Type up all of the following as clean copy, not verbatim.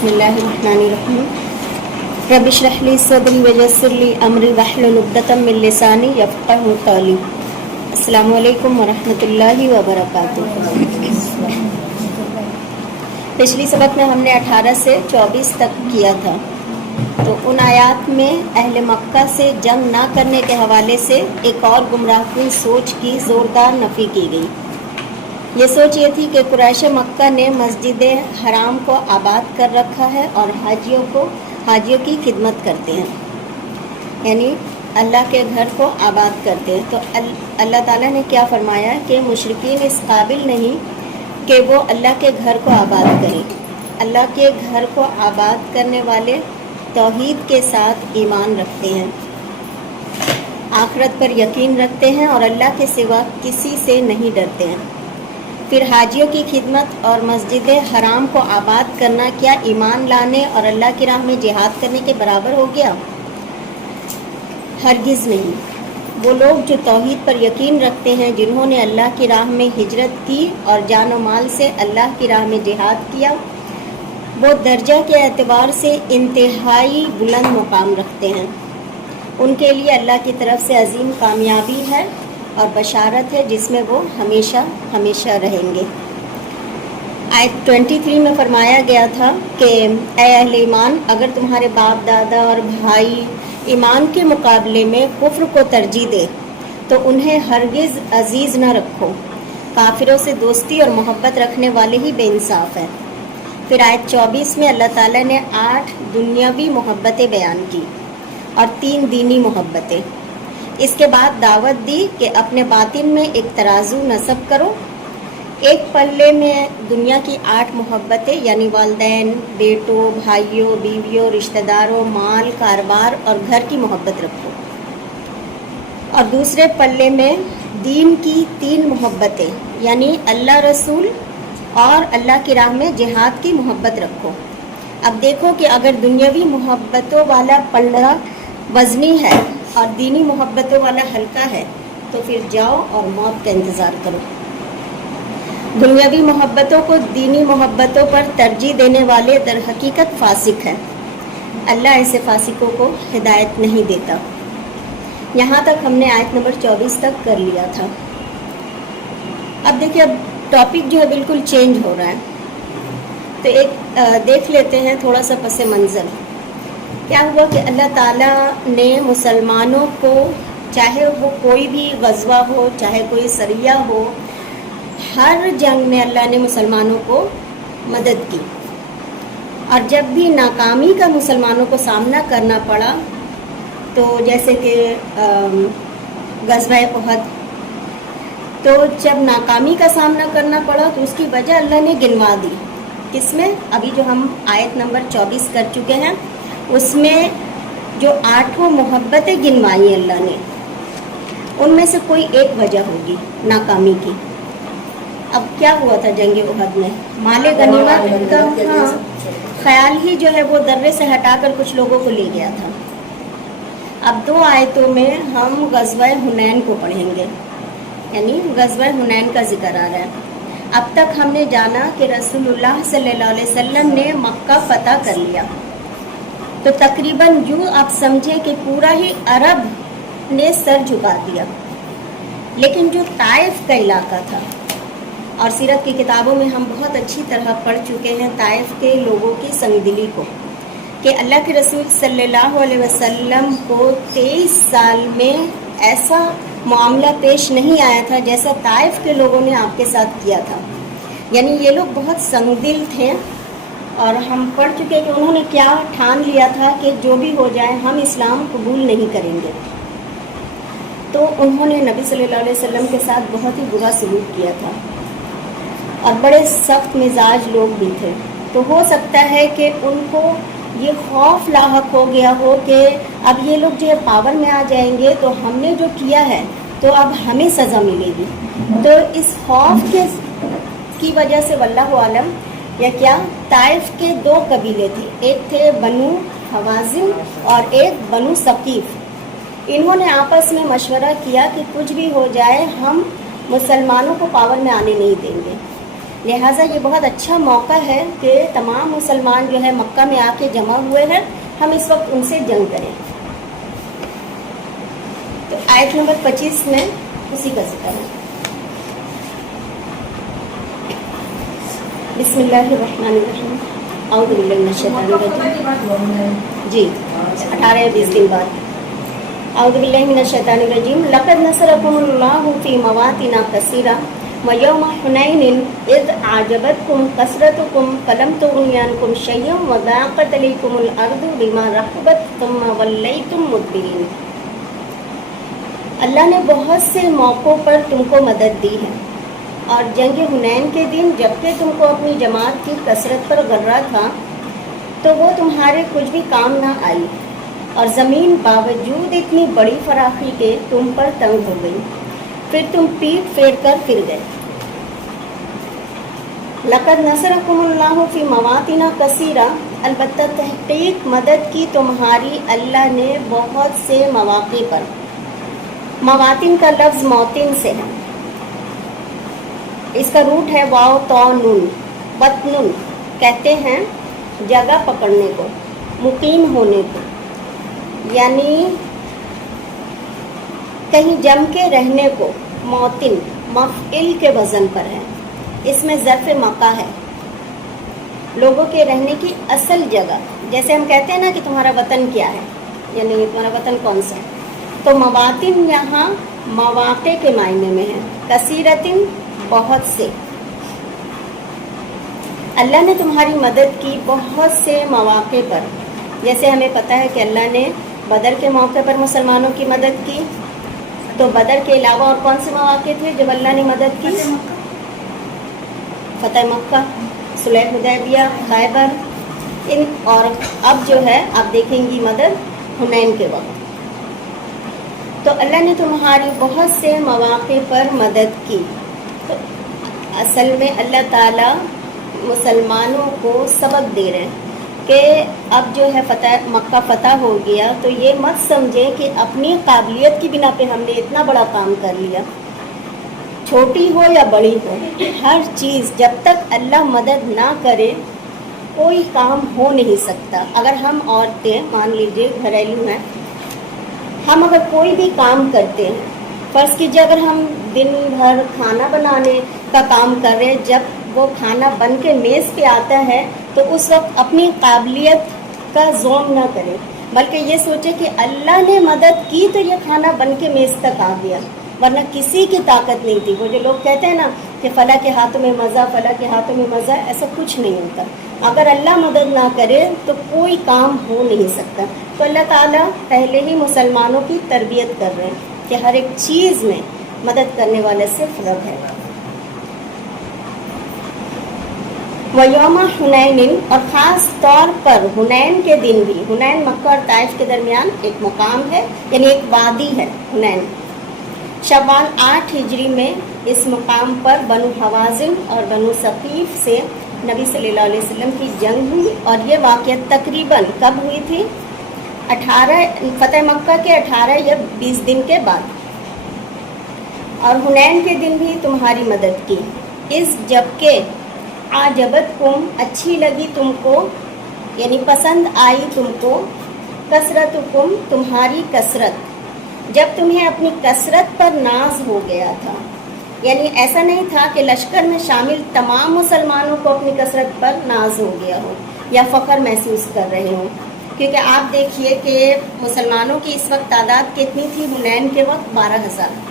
بسم اللہ الرحمن الرحیم رب اشرح لی صدری ویسر لی امری واحلل عقدۃ من لسانی یفقہوا قولی۔ السلام علیکم ورحمۃ اللہ وبرکاتہ۔ پچھلی سبق میں ہم نے 18 سے 24 تک کیا تھا، تو ان آیات میں اہل مکہ سے جنگ نہ کرنے کے حوالے سے ایک اور گمراہ کن سوچ کی زوردار نفی کی گئی۔ یہ سوچ یہ تھی کہ قریش مکہ نے مسجد حرام کو آباد کر رکھا ہے اور حاجیوں کی خدمت کرتے ہیں، یعنی اللہ کے گھر کو آباد کرتے ہیں۔ تو اللہ تعالیٰ نے کیا فرمایا کہ مشرکین اس قابل نہیں کہ وہ اللہ کے گھر کو آباد کریں۔ اللہ کے گھر کو آباد کرنے والے توحید کے ساتھ ایمان رکھتے ہیں، آخرت پر یقین رکھتے ہیں اور اللہ کے سوا کسی سے نہیں ڈرتے ہیں۔ پھر حاجیوں کی خدمت اور مسجد حرام کو آباد کرنا کیا ایمان لانے اور اللہ کی راہ میں جہاد کرنے کے برابر ہو گیا؟ ہرگز نہیں۔ وہ لوگ جو توحید پر یقین رکھتے ہیں، جنہوں نے اللہ کی راہ میں ہجرت کی اور جان و مال سے اللہ کی راہ میں جہاد کیا، وہ درجہ کے اعتبار سے انتہائی بلند مقام رکھتے ہیں۔ ان کے لیے اللہ کی طرف سے عظیم کامیابی ہے اور بشارت ہے جس میں وہ ہمیشہ ہمیشہ رہیں گے۔ آیت 23 میں فرمایا گیا تھا کہ اے اہل ایمان، اگر تمہارے باپ دادا اور بھائی ایمان کے مقابلے میں کفر کو ترجیح دے تو انہیں ہرگز عزیز نہ رکھو، کافروں سے دوستی اور محبت رکھنے والے ہی بے انصاف ہیں۔ پھر آیت 24 میں اللہ تعالیٰ نے 8 دنیاوی محبتیں بیان کی اور 3 دینی محبتیں۔ اس کے بعد دعوت دی کہ اپنے باطن میں ایک ترازو نصب کرو، ایک پلے میں دنیا کی 8 محبتیں یعنی والدین، بیٹوں، بھائیوں، بیویوں، رشتہ داروں، مال، کاروبار اور گھر کی محبت رکھو، اور دوسرے پلے میں دین کی 3 محبتیں یعنی اللہ، رسول اور اللہ کی راہ میں جہاد کی محبت رکھو۔ اب دیکھو کہ اگر دنیاوی محبتوں والا پلڑا وزنی ہے اور دینی محبتوں والا ہلکا ہے تو پھر جاؤ اور موت کا انتظار کرو۔ دنیاوی محبتوں کو دینی محبتوں پر ترجیح دینے والے در حقیقت فاسق ہیں۔ اللہ ایسے فاسقوں کو ہدایت نہیں دیتا۔ یہاں تک ہم نے آیت نمبر 24 تک کر لیا تھا۔ اب دیکھیں، اب ٹاپک جو ہے بالکل چینج ہو رہا ہے، تو ایک دیکھ لیتے ہیں تھوڑا سا پس منظر۔ کیا ہوا کہ اللہ تعالیٰ نے مسلمانوں کو، چاہے وہ کوئی بھی غزوہ ہو، چاہے کوئی سریہ ہو، ہر جنگ میں اللہ نے مسلمانوں کو مدد کی، اور جب بھی ناکامی کا مسلمانوں کو سامنا کرنا پڑا، تو جیسے کہ غزوہ احد، تو جب ناکامی کا سامنا کرنا پڑا تو اس کی وجہ اللہ نے گنوا دی۔ کس میں؟ ابھی جو ہم آیت نمبر 24 کر چکے ہیں، اس میں جو 8 محبتیں گنوائی اللہ نے، ان میں سے کوئی ایک وجہ ہوگی ناکامی کی۔ اب کیا ہوا تھا جنگ احد میں؟ مال غنیمت کا خیال ہی جو ہے وہ درے سے ہٹا کر کچھ لوگوں کو لے گیا تھا۔ اب 2 آیتوں میں ہم غزوہ حنین کو پڑھیں گے، یعنی غزوہ حنین کا ذکر آ رہا ہے۔ اب تک ہم نے جانا کہ رسول اللہ صلی اللہ علیہ وسلم نے مکہ فتح کر لیا، تو تقریباً یوں آپ سمجھیں کہ پورا ہی عرب نے سر جھکا دیا، لیکن جو طائف کا علاقہ تھا، اور سیرت کی کتابوں میں ہم بہت اچھی طرح پڑھ چکے ہیں طائف کے لوگوں کی سنگدلی کو، کہ اللہ کے رسول صلی اللہ علیہ وسلم کو 23 سال میں ایسا معاملہ پیش نہیں آیا تھا جیسا طائف کے لوگوں نے آپ کے ساتھ کیا تھا۔ یعنی یہ لوگ بہت سنگدل تھے، اور ہم پڑھ چکے کہ انہوں نے کیا ٹھان لیا تھا کہ جو بھی ہو جائے ہم اسلام قبول نہیں کریں گے۔ تو انہوں نے نبی صلی اللہ علیہ وسلم کے ساتھ بہت ہی برا سلوک کیا تھا، اور بڑے سخت مزاج لوگ بھی تھے۔ تو ہو سکتا ہے کہ ان کو یہ خوف لاحق ہو گیا ہو کہ اب یہ لوگ جو ہے پاور میں آ جائیں گے تو ہم نے جو کیا ہے تو اب ہمیں سزا ملے گی۔ تو اس خوف کی وجہ سے واللہ عالم یا کیا، طائف کے 2 قبیلے تھے، ایک تھے بنو حوازن اور ایک بنو ثقیف۔ انہوں نے آپس میں مشورہ کیا کہ کچھ بھی ہو جائے ہم مسلمانوں کو پاور میں آنے نہیں دیں گے۔ لہٰذا یہ بہت اچھا موقع ہے کہ تمام مسلمان جو ہے مکہ میں آ کے جمع ہوئے ہیں، ہم اس وقت ان سے جنگ کریں۔ تو آیت نمبر 25 میں اسی کا ذکر ہے۔ بسم اللہ الرحمن الرحیم، اعوذ باللہ من الشیطان الرجیم، جی 18 یا 20 دن بعد۔ اعوذ باللہ من الشیطان الرجیم، لقد نصرکم اللہ فی مواطن کثیرہ ویوم حنین اذ اعجبتکم کثرتکم فلم تغن عنکم شیئا وضاقت علیکم الارض بما رحبت ثم ولیتم مدبرین۔ اللہ نے بہت سے موقعوں پر تم کو مدد دی ہے، اور جنگ حنین کے دن جبکہ تم کو اپنی جماعت کی کثرت پر غرہ تھا تو وہ تمہارے کچھ بھی کام نہ آئی، اور زمین باوجود اتنی بڑی فراخی کے تم پر تنگ ہو گئی، پھر تم پیٹ پھیر کر پھر گئے۔ لقد نصرکم اللہ فی مواطن کثیرہ، البتہ تحقیق مدد کی تمہاری اللہ نے بہت سے مواقع پر۔ مواطن کا لفظ موطن سے ہے، اس کا روٹ ہے واو تو نون، وطن کہتے ہیں جگہ پکڑنے کو، مقیم ہونے کو، یعنی کہیں جم کے رہنے کو۔ موطن مفعل کے وزن پر ہے، اس میں ظرف مکہ ہے، لوگوں کے رہنے کی اصل جگہ۔ جیسے ہم کہتے ہیں نا کہ تمہارا وطن کیا ہے، یعنی تمہارا وطن کون سا ہے، تو مواطن یہاں مواقع کے معنی میں ہے، کثیرتن بہت سے۔ اللہ نے تمہاری مدد کی بہت سے مواقع پر، جیسے ہمیں پتہ ہے کہ اللہ نے بدر کے موقع پر مسلمانوں کی مدد کی، تو بدر کے علاوہ اور کون سے مواقع تھے جب اللہ نے مدد کی؟ فتح مکہ، صلح حدیبیہ، خیبر، ان، اور اب جو ہے آپ دیکھیں گی مدد حنین کے وقت۔ تو اللہ نے تمہاری بہت سے مواقع پر مدد کی۔ تو اصل میں اللہ تعالیٰ مسلمانوں کو سبق دے رہے ہیں کہ اب جو ہے مکہ فتح ہو گیا تو یہ مت سمجھیں کہ اپنی قابلیت کی بنا پہ ہم نے اتنا بڑا کام کر لیا، چھوٹی ہو یا بڑی ہو، ہر چیز جب تک اللہ مدد نہ کرے کوئی کام ہو نہیں سکتا۔ اگر ہم عورتیں مان لیجیے گھریلو ہیں، ہم اگر کوئی بھی کام کرتے ہیں، فرض کیجیے اگر ہم دن بھر کھانا بنانے کا کام کر رہے ہیں، جب وہ کھانا بن کے میز پہ آتا ہے تو اس وقت اپنی قابلیت کا زوم نہ کریں، بلکہ یہ سوچے کہ اللہ نے مدد کی تو یہ کھانا بن کے میز تک آ گیا، ورنہ کسی کی طاقت نہیں تھی۔ وہ جو لوگ کہتے ہیں نا کہ فلاں کے ہاتھوں میں مزہ، فلاں کے ہاتھوں میں مزہ، ایسا کچھ نہیں ہوتا۔ اگر اللہ مدد نہ کرے تو کوئی کام ہو نہیں سکتا۔ تو اللہ تعالیٰ پہلے ہی مسلمانوں کی تربیت کر رہے ہیں کہ ہر ایک چیز میں مدد کرنے والا صرف رب ہے۔ ویوم حنین، اور خاص طور پر حنین کے دن بھی۔ حنین مکہ اور طائف کے درمیان ایک مقام ہے، یعنی ایک وادی ہے حنین۔ شوال 8 ہجری میں اس مقام پر بنو حوازن اور بنو ثقیف سے نبی صلی اللہ علیہ وسلم کی جنگ ہوئی، اور یہ واقعہ تقریباً کب ہوئی تھی؟ فتح مکہ کے 18 یا 20 دن کے بعد۔ اور حنین کے دن بھی تمہاری مدد کی، اس جبکہ عجبتکم، اچھی لگی تم کو، یعنی پسند آئی تم کو، کثرتکم، تمہاری کثرت، جب تمہیں اپنی کثرت پر ناز ہو گیا تھا۔ یعنی ایسا نہیں تھا کہ لشکر میں شامل تمام مسلمانوں کو اپنی کثرت پر ناز ہو گیا ہو یا فخر محسوس کر رہے ہوں، کیونکہ آپ دیکھیے کہ مسلمانوں کی اس وقت تعداد کتنی تھی حنین کے وقت؟ 12,000۔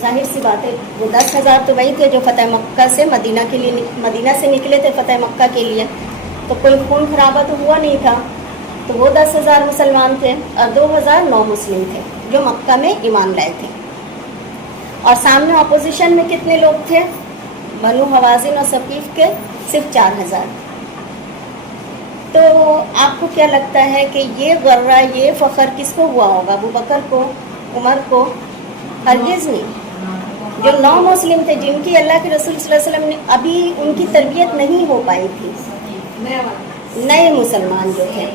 ظاہر سی بات ہے، وہ 10,000 تو وہی تھے جو فتح مکہ سے مدینہ سے نکلے تھے فتح مکہ کے لیے، تو کوئی خون خرابہ تو ہوا نہیں تھا، تو وہ 10,000 مسلمان تھے، اور 2,000 نو مسلم تھے جو مکہ میں ایمان لائے تھے۔ اور سامنے اپوزیشن میں کتنے لوگ تھے؟ بنو حوازن اور ثقیف کے صرف 4,000۔ تو آپ کو کیا لگتا ہے کہ یہ غرہ، یہ فخر کس کو ہوا ہوگا؟ ابو بکر کو، عمر کو؟ ہرگز نہیں۔ جو نو مسلم تھے، جن کی اللہ کے رسول صلی اللہ علیہ وسلم نے ابھی ان کی تربیت نہیں ہو پائی تھی، نئے مسلمان جو تھے،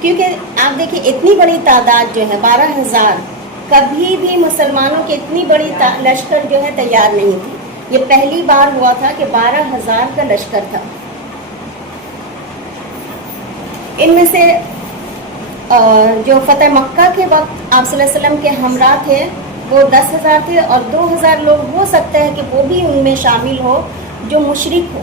کیونکہ آپ دیکھیں اتنی بڑی تعداد جو ہے 12,000، کبھی بھی مسلمانوں کی اتنی بڑی لشکر جو ہے تیار نہیں تھی۔ یہ پہلی بار ہوا تھا کہ 12,000 کا لشکر تھا. ان میں سے جو فتح مکہ کے وقت آپ صلی اللہ علیہ وسلم کے ہمراہ تھے وہ 10,000 تھے، اور 2,000 لوگ ہو سکتا ہے کہ وہ بھی ان میں شامل ہو جو مشرک ہو،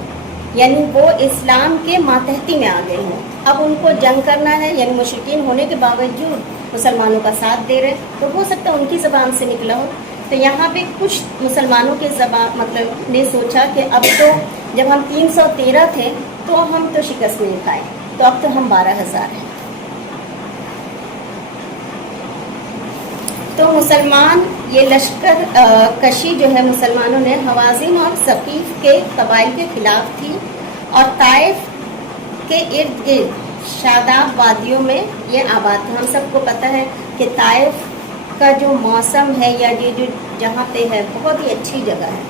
یعنی وہ اسلام کے ماتحتی میں آ گئے ہوں. اب ان کو جنگ کرنا ہے، یعنی مشرکین ہونے کے باوجود مسلمانوں کا ساتھ دے رہے، تو ہو سکتا ہے ان کی زبان سے نکلا ہو. تو یہاں پہ کچھ مسلمانوں کے زبان مطلب نے سوچا کہ اب تو جب ہم 313 تھے تو ہم تو شکست نہیں کھائے، تو اب تو ہم 12,000 ہیں. تو مسلمان یہ لشکر کشی جو ہے مسلمانوں نے حوازن اور ثقیف کے قبائل کے خلاف تھی، اور طائف کے ارد گرد شاداب وادیوں میں یہ آباد تھا. ہم سب کو پتہ ہے کہ طائف کا جو موسم ہے یا یہ جو جہاں پہ ہے بہت ہی اچھی جگہ ہے.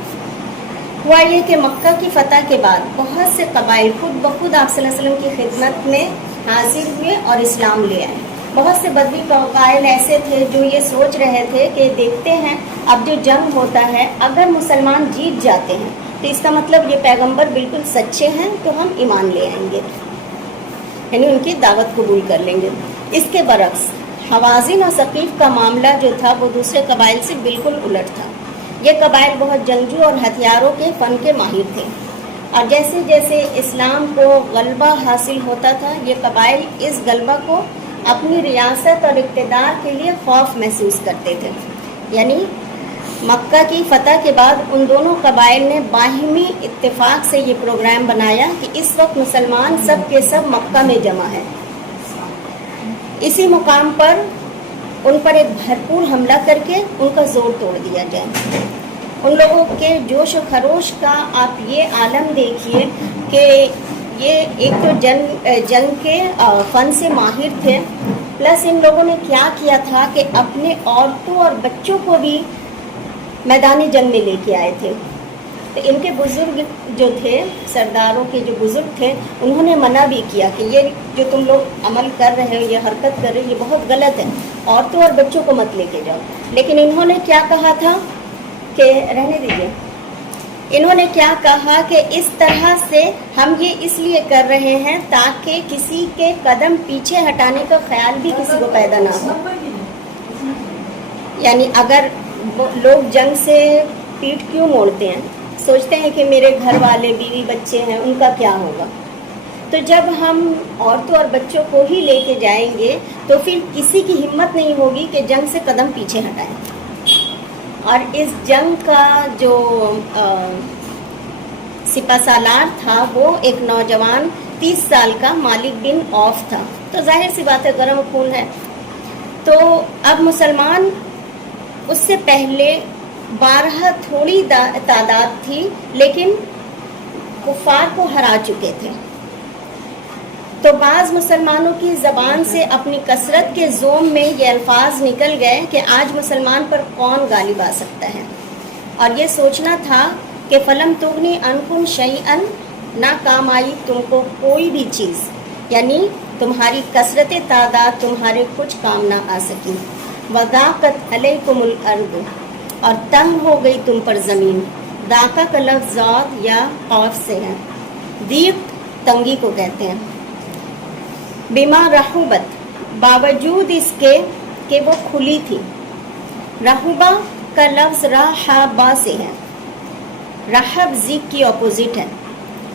ہوا یہ کہ مکہ کی فتح کے بعد بہت سے قبائل خود بخود آپ صلی اللہ علیہ وسلم کی خدمت میں حاضر ہوئے اور اسلام لے آئے. بہت سے بدوی قبائل ایسے تھے جو یہ سوچ رہے تھے کہ دیکھتے ہیں اب جو جنگ ہوتا ہے اگر مسلمان جیت جاتے ہیں تو اس کا مطلب یہ پیغمبر بالکل سچے ہیں، تو ہم ایمان لے آئیں گے، یعنی ان کی دعوت قبول کر لیں گے. اس کے برعکس حوازن اور ثقیف کا معاملہ جو تھا وہ دوسرے قبائل سے بالکل الٹ تھا. یہ قبائل بہت جنگجو اور ہتھیاروں کے فن کے ماہر تھے، اور جیسے جیسے اسلام کو غلبہ حاصل ہوتا تھا یہ قبائل اس غلبہ کو اپنی ریاست اور اقتدار کے لیے خوف محسوس کرتے تھے. یعنی مکہ کی فتح کے بعد ان دونوں قبائل نے باہمی اتفاق سے یہ پروگرام بنایا کہ اس وقت مسلمان سب کے سب مکہ میں جمع ہیں، اسی مقام پر ان پر ایک بھرپور حملہ کر کے ان کا زور توڑ دیا جائے. ان لوگوں کے جوش و خروش کا آپ یہ عالم دیکھیے کہ یہ ایک تو جنگ کے فن سے ماہر تھے، پلس ان لوگوں نے کیا کیا تھا کہ اپنے عورتوں اور بچوں کو بھی میدان جنگ میں لے کے آئے تھے. تو ان کے بزرگ جو تھے، سرداروں کے جو بزرگ تھے، انہوں نے منع بھی کیا کہ یہ جو تم لوگ عمل کر رہے ہو، یہ حرکت کر رہے ہو، یہ بہت غلط ہے، عورتوں اور بچوں کو مت لے کے جاؤ. لیکن انہوں نے کیا کہا تھا کہ رہنے دیجیے، انہوں نے کیا کہا کہ اس طرح سے ہم یہ اس لیے کر رہے ہیں تاکہ کسی کے قدم پیچھے ہٹانے کا خیال بھی کسی کو پیدا نہ ہو. یعنی اگر لوگ جنگ سے پیٹھ کیوں موڑتے ہیں، سوچتے ہیں کہ میرے گھر والے بیوی بچے ہیں ان کا کیا ہوگا. تو جب ہم عورتوں اور بچوں کو ہی لے کے جائیں گے تو پھر کسی کی ہمت نہیں ہوگی کہ جنگ سے قدم پیچھے ہٹائیں. اور اس جنگ کا جو سپہ سالار تھا وہ ایک نوجوان 30 سال کا مالک بن عوف تھا. تو ظاہر سی بات ہے گرم خون ہے. تو اب مسلمان اس سے پہلے 12 تھوڑی تعداد تھی لیکن کفار کو ہرا چکے تھے. تو بعض مسلمانوں کی زبان سے اپنی کثرت کے زوم میں یہ الفاظ نکل گئے کہ آج مسلمان پر کون غالب آ سکتا ہے، اور یہ سوچنا تھا کہ فلم تغنی عنکم شیئا، نہ کام آئی تم کو کوئی بھی چیز، یعنی تمہاری کثرت تعداد تمہارے کچھ کام نہ آ سکی. وضاقت علیکم الارض، اور تنگ ہو گئی تم پر زمین. داقہ کا لفظ ذات یا قاف سے ہے، ضیق تنگی کو کہتے ہیں. بما رحبت، باوجود اس کے کہ وہ کھلی تھی. رحبہ کا لفظ رحبہ سے ہے، رحب ضیق کی اپوزٹ ہے،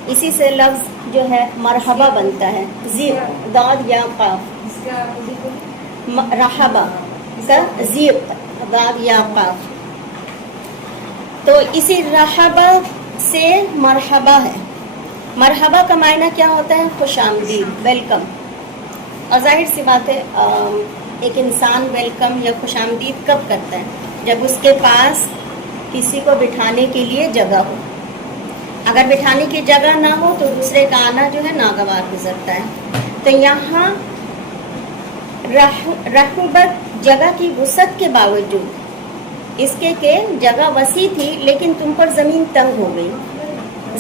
اسی سے لفظ جو ہے مرحبا بنتا ہے، ضیق داد یا قاف. رحبہ کا ضیق داد یا قاف، تو اسی رحبہ سے مرحبا ہے. مرحبا کا معنی کیا ہوتا ہے؟ خوش آمدید، ویلکم. اور ظاہر سی بات ہے ایک انسان ویلکم یا خوش آمدید کب کرتا ہے؟ جب اس کے پاس کسی کو بٹھانے کے لیے جگہ ہو. اگر بٹھانے کی جگہ نہ ہو تو دوسرے کا آنا جو ہے ناگوار گزرتا ہے. تو یہاں رحبت جگہ کی وسعت کے باوجود اس کے کہ جگہ وسیع تھی لیکن تم پر زمین تنگ ہو گئی.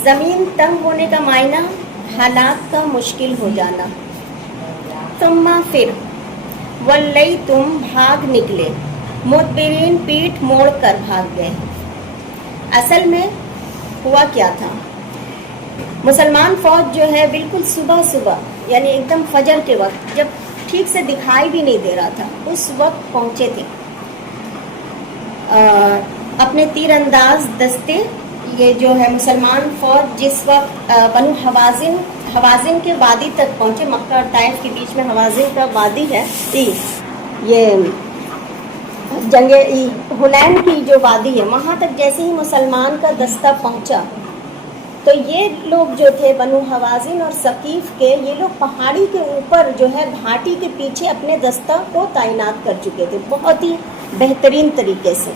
زمین تنگ ہونے کا معنی حالات کا مشکل ہو جانا. ثم پھر ولی تم بھاگ نکلے، مدبرین پیٹھ موڑ کر بھاگ گئے. اصل میں ہوا کیا تھا؟ مسلمان فوج جو ہے بالکل صبح صبح یعنی ایک دم فجر کے وقت، جب ٹھیک سے دکھائی بھی نہیں دے رہا تھا، اس وقت پہنچے تھے اپنے تیر انداز دستے. یہ جو ہے مسلمان فوج جس وقت بنو حوازن کے وادی تک پہنچے، مکہ اور طائف کے بیچ میں حوازن کا وادی ہے، یہ جنگ حنین کی جو وادی ہے، وہاں تک جیسے ہی مسلمان کا دستہ پہنچا تو یہ لوگ جو تھے بنو حوازن اور ثقیف کے، یہ لوگ پہاڑی کے اوپر جو ہے گھاٹی کے پیچھے اپنے دستہ کو تعینات کر چکے تھے بہت ہی بہترین طریقے سے.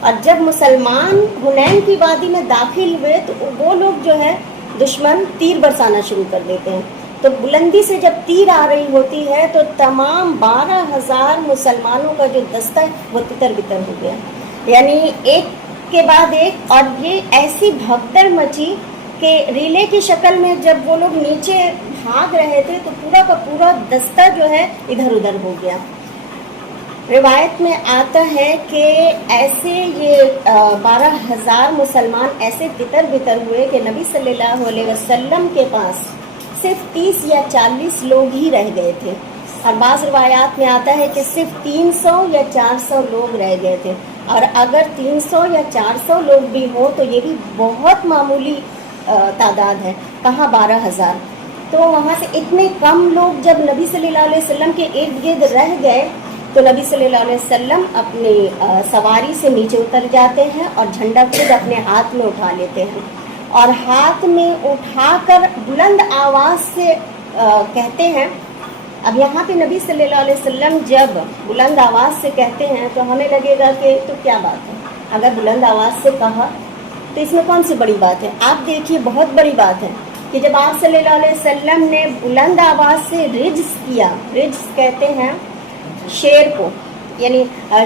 اور جب مسلمان حنین کی وادی میں داخل ہوئے تو وہ لوگ جو ہے دشمن تیر برسانا شروع کر دیتے ہیں. تو بلندی سے جب تیر آ رہی ہوتی ہے تو تمام 12,000 مسلمانوں کا جو دستہ ہے وہ تتر بتر ہو گیا، یعنی ایک کے بعد ایک. اور یہ ایسی بھگدڑ مچی کہ ریلے کی شکل میں جب وہ لوگ نیچے بھاگ رہے تھے تو پورا کا پورا دستہ جو ہے ادھر ادھر ہو گیا. روایت میں آتا ہے کہ ایسے یہ 12,000 مسلمان ایسے تتر بتر ہوئے کہ نبی صلی اللہ علیہ وسلم کے پاس صرف 30 یا 40 لوگ ہی رہ گئے تھے. اور بعض روایات میں آتا ہے کہ صرف 300 یا 400 لوگ رہ گئے تھے. اور اگر 300 یا 400 لوگ بھی ہوں تو یہ بھی بہت معمولی تعداد ہے، کہاں 12,000. تو وہاں سے اتنے کم لوگ جب نبی صلی اللہ علیہ وسلم کے ارد گرد رہ گئے تو نبی صلی اللہ علیہ وسلم اپنی سواری سے نیچے اتر جاتے ہیں اور جھنڈا خود اپنے ہاتھ میں اٹھا لیتے ہیں، اور ہاتھ میں اٹھا کر بلند آواز سے کہتے ہیں. اب یہاں پہ نبی صلی اللہ علیہ وسلم جب بلند آواز سے کہتے ہیں تو ہمیں لگے گا کہ تو کیا بات ہے، اگر بلند آواز سے کہا تو اس میں کون سی بڑی بات ہے. آپ دیکھیے بہت بڑی بات ہے کہ جب آپ صلی اللہ علیہ وسلم نے بلند آواز سے رجز کیا، رجز کہتے ہیں شعر کو، یعنی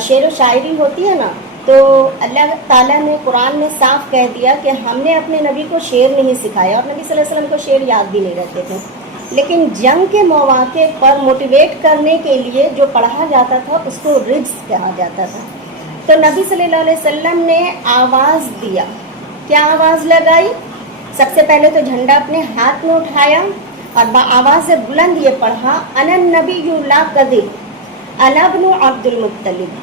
شعر و شاعری ہوتی ہے نا، تو اللہ تعالیٰ نے قرآن میں صاف کہہ دیا کہ ہم نے اپنے نبی کو شعر نہیں سکھایا، اور نبی صلی اللہ علیہ وسلم کو شعر یاد بھی نہیں رہتے تھے. لیکن جنگ کے مواقع پر موٹیویٹ کرنے کے لیے جو پڑھا جاتا تھا اس کو رجز کہا جاتا تھا. تو نبی صلی اللہ علیہ وسلم نے آواز دیا. کیا آواز لگائی؟ سب سے پہلے تو جھنڈا اپنے ہاتھ میں اٹھایا اور آواز بلند یہ پڑھا، انا النبی لا کذب انا ابن عبد المطلب.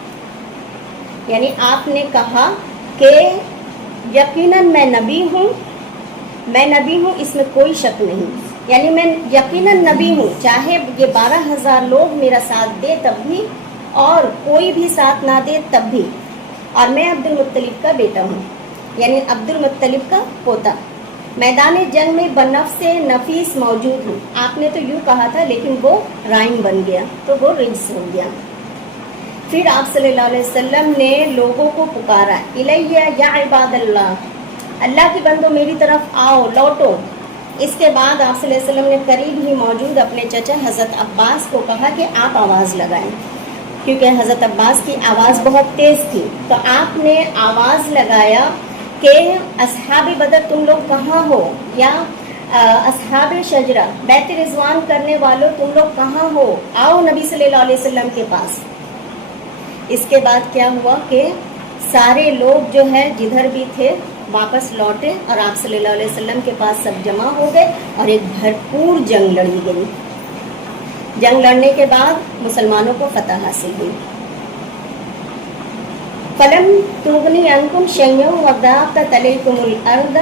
یعنی آپ نے کہا کہ یقیناً میں نبی ہوں، میں نبی ہوں، اس میں کوئی شک نہیں. یعنی میں یقیناً نبی ہوں، چاہے یہ 12,000 لوگ میرا ساتھ دے تب بھی اور کوئی بھی ساتھ نہ دے تب بھی، اور میں عبد المطلب کا بیٹا ہوں، یعنی عبد المطلب کا پوتا. میدان جنگ میں بنفس نفیس موجود ہوں. آپ نے تو یوں کہا تھا لیکن وہ رائم بن گیا تو وہ رجز ہو گیا. پھر آپ صلی اللہ علیہ وسلم نے لوگوں کو پکارا، الیہ یا عباد اللہ، اللہ کے بندوں میری طرف آؤ، لوٹو. اس کے بعد آپ صلی اللہ علیہ وسلم نے قریب ہی موجود اپنے چچا حضرت عباس کو کہا کہ آپ آواز لگائیں، کیونکہ حضرت عباس کی آواز بہت تیز تھی. تو آپ نے آواز لگایا کہ اصحاب بدر تم لوگ کہاں ہو، یا اصحاب شجرہ بیت رضوان کرنے والوں تم لوگ کہاں ہو، آؤ نبی صلی اللہ علیہ وسلم کے پاس. اس کے بعد کیا ہوا کہ سارے لوگ جو ہے جدھر بھی تھے واپس لوٹے اور آپ صلی اللہ علیہ وسلم کے پاس سب جمع ہو گئے اور ایک بھرپور جنگ لڑی گئی. جنگ لڑنے کے بعد مسلمانوں کو فتح حاصل ہوئی. فلم تغنی عنکم شیئا وضاقت علیکم الارض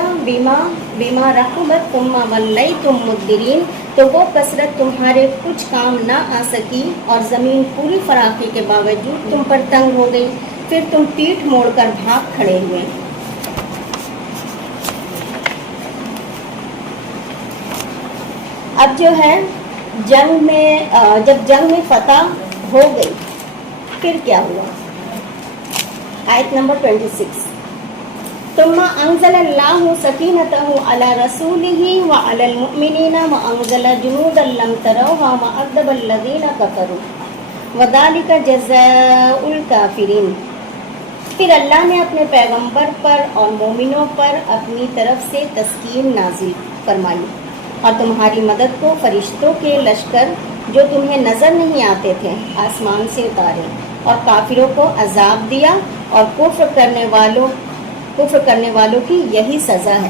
بما رحبت ثم ولیتم مدبرین. تو وہ کثرت تمہارے کچھ کام نہ آ سکی اور زمین پوری فراخی کے باوجود تم پر تنگ ہو گئی، پھر تم پیٹھ موڑ کر بھاگ کھڑے ہوئے. اب جو ہے جنگ میں جب جنگ میں فتح ہو گئی پھر کیا ہوا؟ آیت نمبر 26، ثم انزل اللہ سکینتہ علی رسولہ وعلی المؤمنین وانزل جنودا لم تروها وعذب الذین کفروا وذلک جزاء الکافرین. پھر اللہ نے اپنے پیغمبر پر اور مومنوں پر اپنی طرف سے تسکین نازل فرمائی اور تمہاری مدد کو فرشتوں کے لشکر جو تمہیں نظر نہیں آتے تھے آسمان سے اتارے، اور کافروں کو عذاب دیا، اور کفر کرنے والوں کی یہی سزا ہے.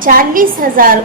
40,000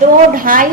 2-2.5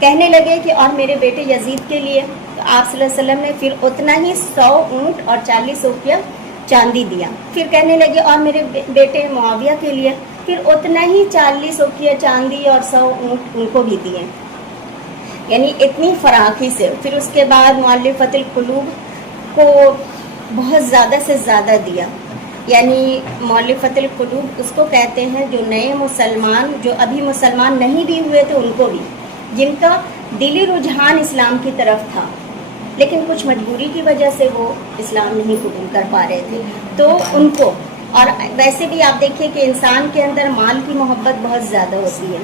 کہنے لگے کہ اور میرے بیٹے یزید کے لیے، تو آپ صلی اللہ علیہ وسلم نے پھر اتنا ہی 100 اونٹ اور 40 اوقیہ چاندی دیا. پھر کہنے لگے اور میرے بیٹے معاویہ کے لیے، پھر اتنا ہی 40 اوقیہ چاندی اور 100 اونٹ ان کو بھی دیے. یعنی اتنی فراخی سے. پھر اس کے بعد مؤلفۃ القلوب کو بہت زیادہ سے زیادہ دیا. یعنی مؤلفۃ القلوب اس کو کہتے ہیں جو نئے مسلمان، جو ابھی مسلمان نہیں بھی ہوئے تھے ان کو بھی، جن کا دلی رجحان اسلام کی طرف تھا لیکن کچھ مجبوری کی وجہ سے وہ اسلام نہیں قبول کر پا رہے تھے، تو ان کو. اور ویسے بھی آپ دیکھیے کہ انسان کے اندر مال کی محبت بہت زیادہ ہوتی ہے،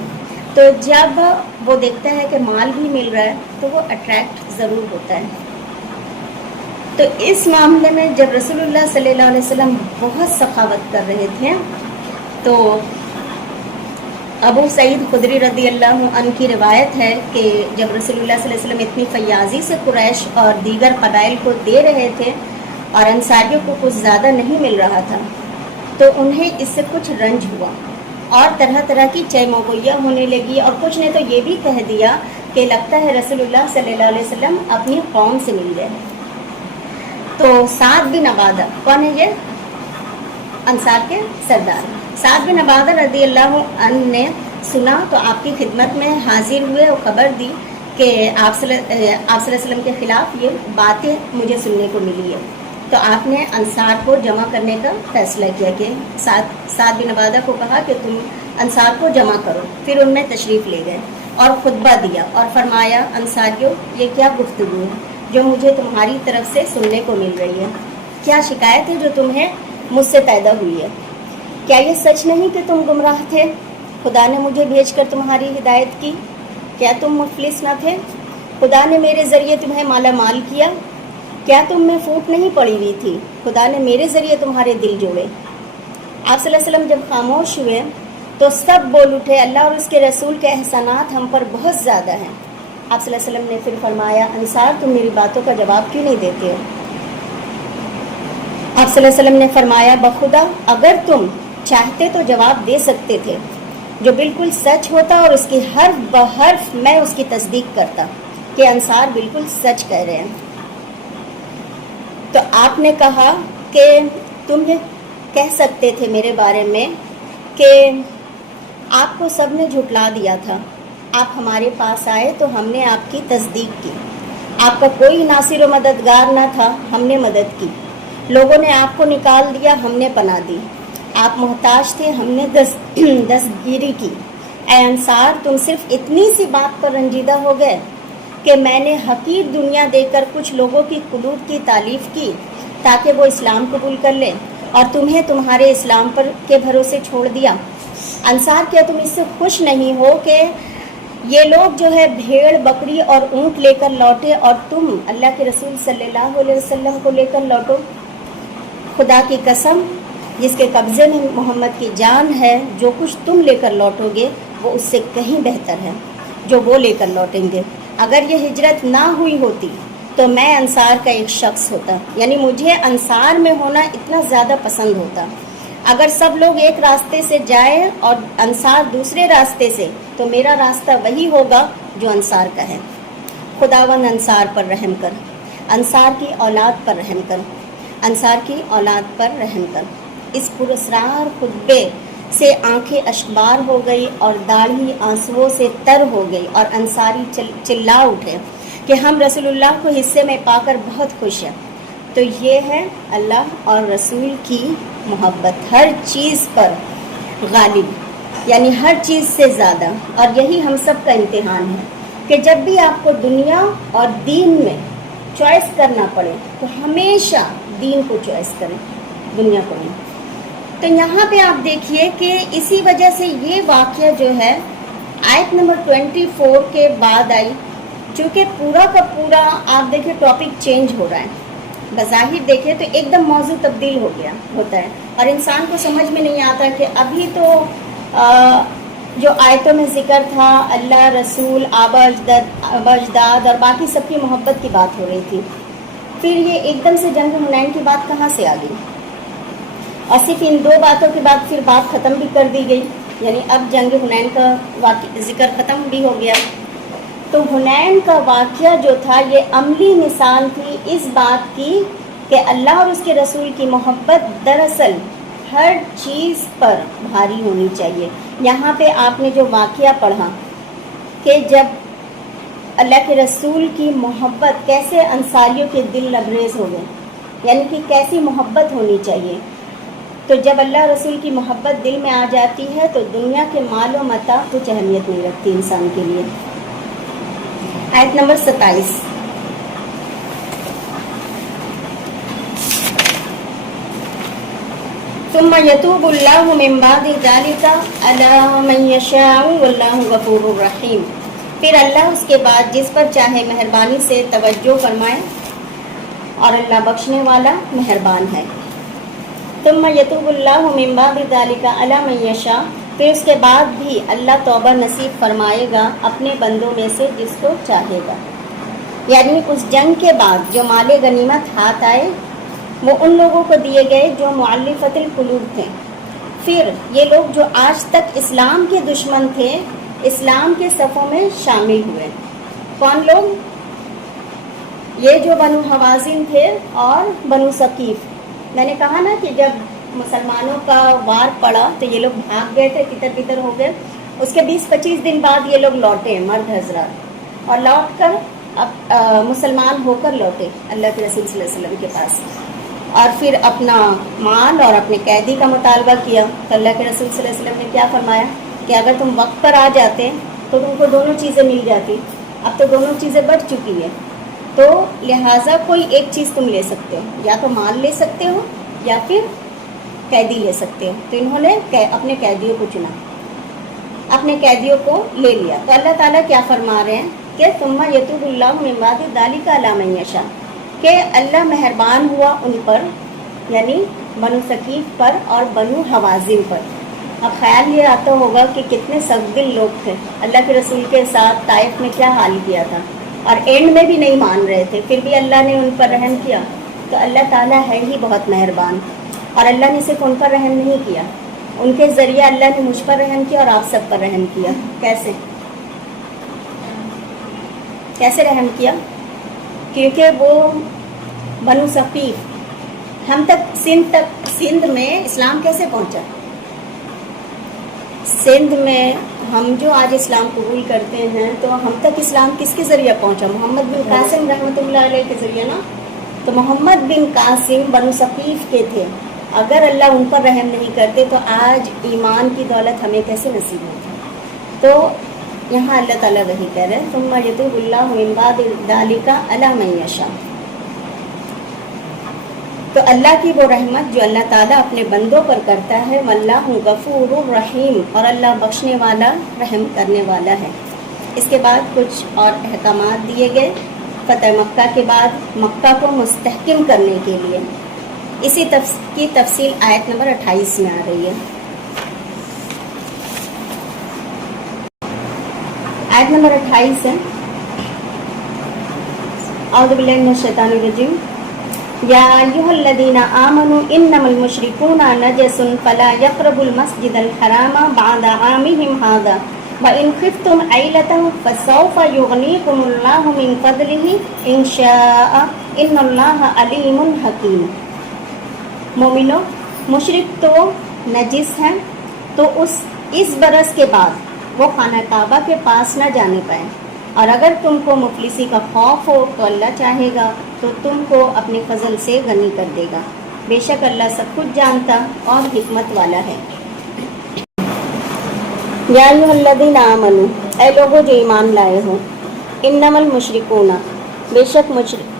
تو جب وہ دیکھتا ہے کہ مال بھی مل رہا ہے تو وہ اٹریکٹ ضرور ہوتا ہے. تو اس معاملے میں جب رسول اللہ صلی اللہ علیہ وسلم بہت سخاوت کر رہے تھے تو ابو سعید خدری رضی اللہ عنہ کی روایت ہے کہ جب رسول اللہ صلی اللہ علیہ وسلم اتنی فیاضی سے قریش اور دیگر قبائل کو دے رہے تھے اور انصاریوں کو کچھ زیادہ نہیں مل رہا تھا تو انہیں اس سے کچھ رنج ہوا اور طرح طرح کی چہ مغویہ ہونے لگی، اور کچھ نے تو یہ بھی کہہ دیا کہ لگتا ہے رسول اللہ صلی اللہ علیہ وسلم اپنی قوم سے مل گئے. تو سعد بن عبادہ، کون ہے یہ؟ انصار کے سردار. سعد بن عبادہ رضی اللہ عنہ نے سنا تو آپ کی خدمت میں حاضر ہوئے اور خبر دی کہ آپ صلی اللہ علیہ وسلم کے خلاف یہ باتیں مجھے سننے کو ملی ہے. تو آپ نے انصار کو جمع کرنے کا فیصلہ کیا کہ سعد بن عبادہ کو کہا کہ تم انصار کو جمع کرو. پھر ان میں تشریف لے گئے اور خطبہ دیا اور فرمایا انصاریوں یہ کیا گفتگو ہے جو مجھے تمہاری طرف سے سننے کو مل رہی ہے؟ کیا شکایت ہے جو تمہیں مجھ سے پیدا ہوئی ہے؟ کیا یہ سچ نہیں کہ تم گمراہ تھے؟ خدا نے مجھے بھیج کر تمہاری ہدایت کی. کیا تم مفلس نہ تھے؟ خدا نے میرے ذریعے تمہیں مالا مال کیا. کیا تم میں پھوٹ نہیں پڑی ہوئی تھی؟ خدا نے میرے ذریعے تمہارے دل جوڑے. آپ صلی اللہ علیہ وسلم جب خاموش ہوئے تو سب بول اٹھے اللہ اور اس کے رسول کے احسانات ہم پر بہت زیادہ ہیں. آپ صلی اللہ علیہ وسلم نے پھر فرمایا انصار تم میری باتوں کا جواب کیوں نہیں دیتے ہو؟ آپ صلی اللہ علیہ وسلم نے فرمایا بخدا اگر تم چاہتے تو جواب دے سکتے تھے جو بالکل سچ ہوتا اور اس کی حرف بحرف میں اس کی تصدیق کرتا کہ انصار بالکل سچ کہہ رہے ہیں. تو آپ نے کہا کہ تم یہ کہہ سکتے تھے میرے بارے میں کہ آپ کو سب نے جھٹلا دیا تھا، آپ ہمارے پاس آئے تو ہم نے آپ کی تصدیق کی. آپ کا کوئی ناصر و مددگار نہ تھا، ہم نے مدد کی. لوگوں نے آپ کو نکال دیا، ہم نے پناہ دی. آپ محتاج تھے، ہم نے دستگیری کی. اے انصار تم صرف اتنی سی بات پر رنجیدہ ہو گئے کہ میں نے حقیر دنیا دے کر کچھ لوگوں کی قلوب کی تالیف کی تاکہ وہ اسلام قبول کر لیں اور تمہیں تمہارے اسلام پر کے بھروسے چھوڑ دیا. انصار کیا تم اس سے خوش نہیں ہو کہ یہ لوگ جو ہے بھیڑ بکری اور اونٹ لے کر لوٹے اور تم اللہ کے رسول صلی اللہ علیہ وسلم کو لے کر لوٹو؟ خدا کی قسم جس کے قبضے میں محمد کی جان ہے، جو کچھ تم لے کر لوٹو گے وہ اس سے کہیں بہتر ہے جو وہ لے کر لوٹیں گے. اگر یہ ہجرت نہ ہوئی ہوتی تو میں انصار کا ایک شخص ہوتا، یعنی مجھے انصار میں ہونا اتنا زیادہ پسند ہوتا. اگر سب لوگ ایک راستے سے جائیں اور انصار دوسرے راستے سے تو میرا راستہ وہی ہوگا جو انصار کا ہے. خداوند انصار پر رحم کر، انصار کی اولاد پر رحم کر، انصار کی اولاد پر رحم کر. اس پراسرار خطبے سے آنکھیں اشکبار ہو گئی اور داڑھی آنسوؤں سے تر ہو گئی اور انصاری چلا اٹھے کہ ہم رسول اللہ کو حصے میں پا کر بہت خوش ہیں. تو یہ ہے اللہ اور رسول کی محبت، ہر چیز پر غالب، یعنی ہر چیز سے زیادہ. اور یہی ہم سب کا امتحان ہے کہ جب بھی آپ کو دنیا اور دین میں چوائس کرنا پڑے تو ہمیشہ دین کو چوائس کریں، دنیا کو نہیں. تو یہاں پہ آپ دیکھیے کہ اسی وجہ سے یہ واقعہ جو ہے آیت نمبر 24 کے بعد آئی، چونکہ پورا کا پورا آپ دیکھیں ٹاپک چینج ہو رہا ہے. بظاہر دیکھیں تو ایک دم موضوع تبدیل ہو گیا ہوتا ہے اور انسان کو سمجھ میں نہیں آتا کہ ابھی تو جو آیتوں میں ذکر تھا اللہ رسول آبا اجداد اور باقی سب کی محبت کی بات ہو رہی تھی، پھر یہ ایک دم سے جنگ حنین کی بات کہاں سے آ گئی؟ اور صرف ان دو باتوں کے بعد پھر بات ختم بھی کر دی گئی، یعنی اب جنگ حنین کا ذکر ختم بھی ہو گیا. تو حنین کا واقعہ جو تھا یہ عملی مثال تھی اس بات کی کہ اللہ اور اس کے رسول کی محبت دراصل ہر چیز پر بھاری ہونی چاہیے۔ یہاں پہ آپ نے جو واقعہ پڑھا کہ جب اللہ کے رسول کی محبت کیسے انصاریوں کے دل لبریز ہو گئے، یعنی کہ کیسی محبت ہونی چاہیے، تو جب اللہ رسول کی محبت دل میں آ جاتی ہے تو دنیا کے مال و متاع کچھ اہمیت نہیں رکھتی انسان کے لیے۔ آیت نمبر 27، ثم یتوب اللہ من بعد ذلک علی من یشاء واللہ غفور الرحیم، پھر اللہ اس کے بعد جس پر چاہے مہربانی سے توجہ فرمائے اور اللہ بخشنے والا مہربان ہے۔ ثم یتوب اللہ من بعد ذلک علی من یشاء، پھر اس کے بعد بھی اللہ توبہ نصیب فرمائے گا اپنے بندوں میں سے جس کو چاہے گا، یعنی اس جنگ کے بعد جو مال غنیمت ہاتھ آئے وہ ان لوگوں کو دیے گئے جو مؤلفۃ القلوب تھے۔ پھر یہ لوگ جو آج تک اسلام کے دشمن تھے اسلام کے صفوں میں شامل ہوئے۔ کون لوگ؟ یہ جو بنو حوازن تھے اور بنو ثقیف۔ میں نے کہا نا کہ جب مسلمانوں کا وار پڑا تو یہ لوگ بھاگ گئے تھے، تتر بتر ہو گئے۔ اس کے 20-25 دن بعد یہ لوگ لوٹے، مرد حضرات، اور لوٹ کر اب مسلمان ہو کر لوٹے اللہ کے رسول صلی اللہ علیہ وسلم کے پاس، اور پھر اپنا مال اور اپنے قیدی کا مطالبہ کیا۔ تو اللہ کے رسول صلی اللہ علیہ وسلم نے کیا فرمایا کہ اگر تم وقت پر آ جاتے تو تم کو دونوں چیزیں مل جاتی، اب تو دونوں چیزیں بڑھ چکی ہیں، تو لہٰذا کوئی ایک چیز تم لے سکتے ہو، یا تو مال لے سکتے ہو یا پھر قیدی لے سکتے ہو۔ تو انہوں نے اپنے قیدیوں کو چنا، اپنے قیدیوں کو لے لیا۔ تو اللہ تعالیٰ کیا فرما رہے ہیں کہ ثم یتوب اللہ من بعد ذلک علی من یشاء، کہ اللہ مہربان ہوا ان پر، یعنی بنو ثقیف پر اور بنو حوازن پر۔ اب خیال یہ آتا ہوگا کہ کتنے سخت دل لوگ تھے، اللہ کے رسول کے ساتھ طائف میں کیا حال کیا تھا، اور اینڈ میں بھی نہیں مان رہے تھے، پھر بھی اللہ نے ان پر رحم کیا۔ تو اللہ تعالیٰ ہے ہی بہت مہربان، اور اللہ نے صرف ان پر رحم نہیں کیا، ان کے ذریعے اللہ نے مجھ پر رحم کیا اور آپ سب پر رحم کیا۔ کیسے کیسے رحم کیا؟ کیونکہ وہ بنو ثقیف ہم تک سندھ میں اسلام کیسے پہنچا؟ سندھ میں ہم جو آج اسلام قبول کرتے ہیں تو ہم تک اسلام کس کے ذریعہ پہنچا؟ محمد بن قاسم رحمۃ اللہ علیہ کے ذریعے نا۔ تو محمد بن قاسم بنو ثقیف کے تھے، اگر اللہ ان پر رحم نہیں کرتے تو آج ایمان کی دولت ہمیں کیسے نصیب ہوتی؟ تو یہاں اللہ تعالیٰ وہی کہہ رہے ہیں ثم یتوب اللہ من بعد ذلک علی من یشاء، تو اللہ کی وہ رحمت جو اللہ تعالیٰ اپنے بندوں پر کرتا ہے، واللہ غفور الرحیم، اور اللہ بخشنے والا رحم کرنے والا ہے۔ اس کے بعد کچھ اور احکامات دیے گئے فتح مکہ کے بعد مکہ کو مستحکم کرنے کے لیے۔ اسی کی تفصیل آیت نمبر 28 میں آ رہی ہے۔ آیت نمبر 28 ہے، اعوذ باللہ من الشیطان الرجیم، یا ایھا الذین آمنوا انما المشرکون نجس فلا یقربوا المسجد الحرام بعد عامهم ھذا وان خفتم عیلۃ فسوف یغنیکم اللہ من فضلہ ان شاء ان اللہ علیم حکیم۔ مومنو، مشرک تو نجس ہیں، تو اس برس کے بعد وہ خانہ کعبہ کے پاس نہ جانے پائیں، اور اگر تم کو مفلسی کا خوف ہو تو اللہ چاہے گا تو تم کو اپنے فضل سے غنی کر دے گا، بے شک اللہ سب کچھ جانتا اور حکمت والا ہے۔ یا ایھا الذین آمنوا، اے لوگوں جو ایمان لائے ہو، انما المشرکون، بے شک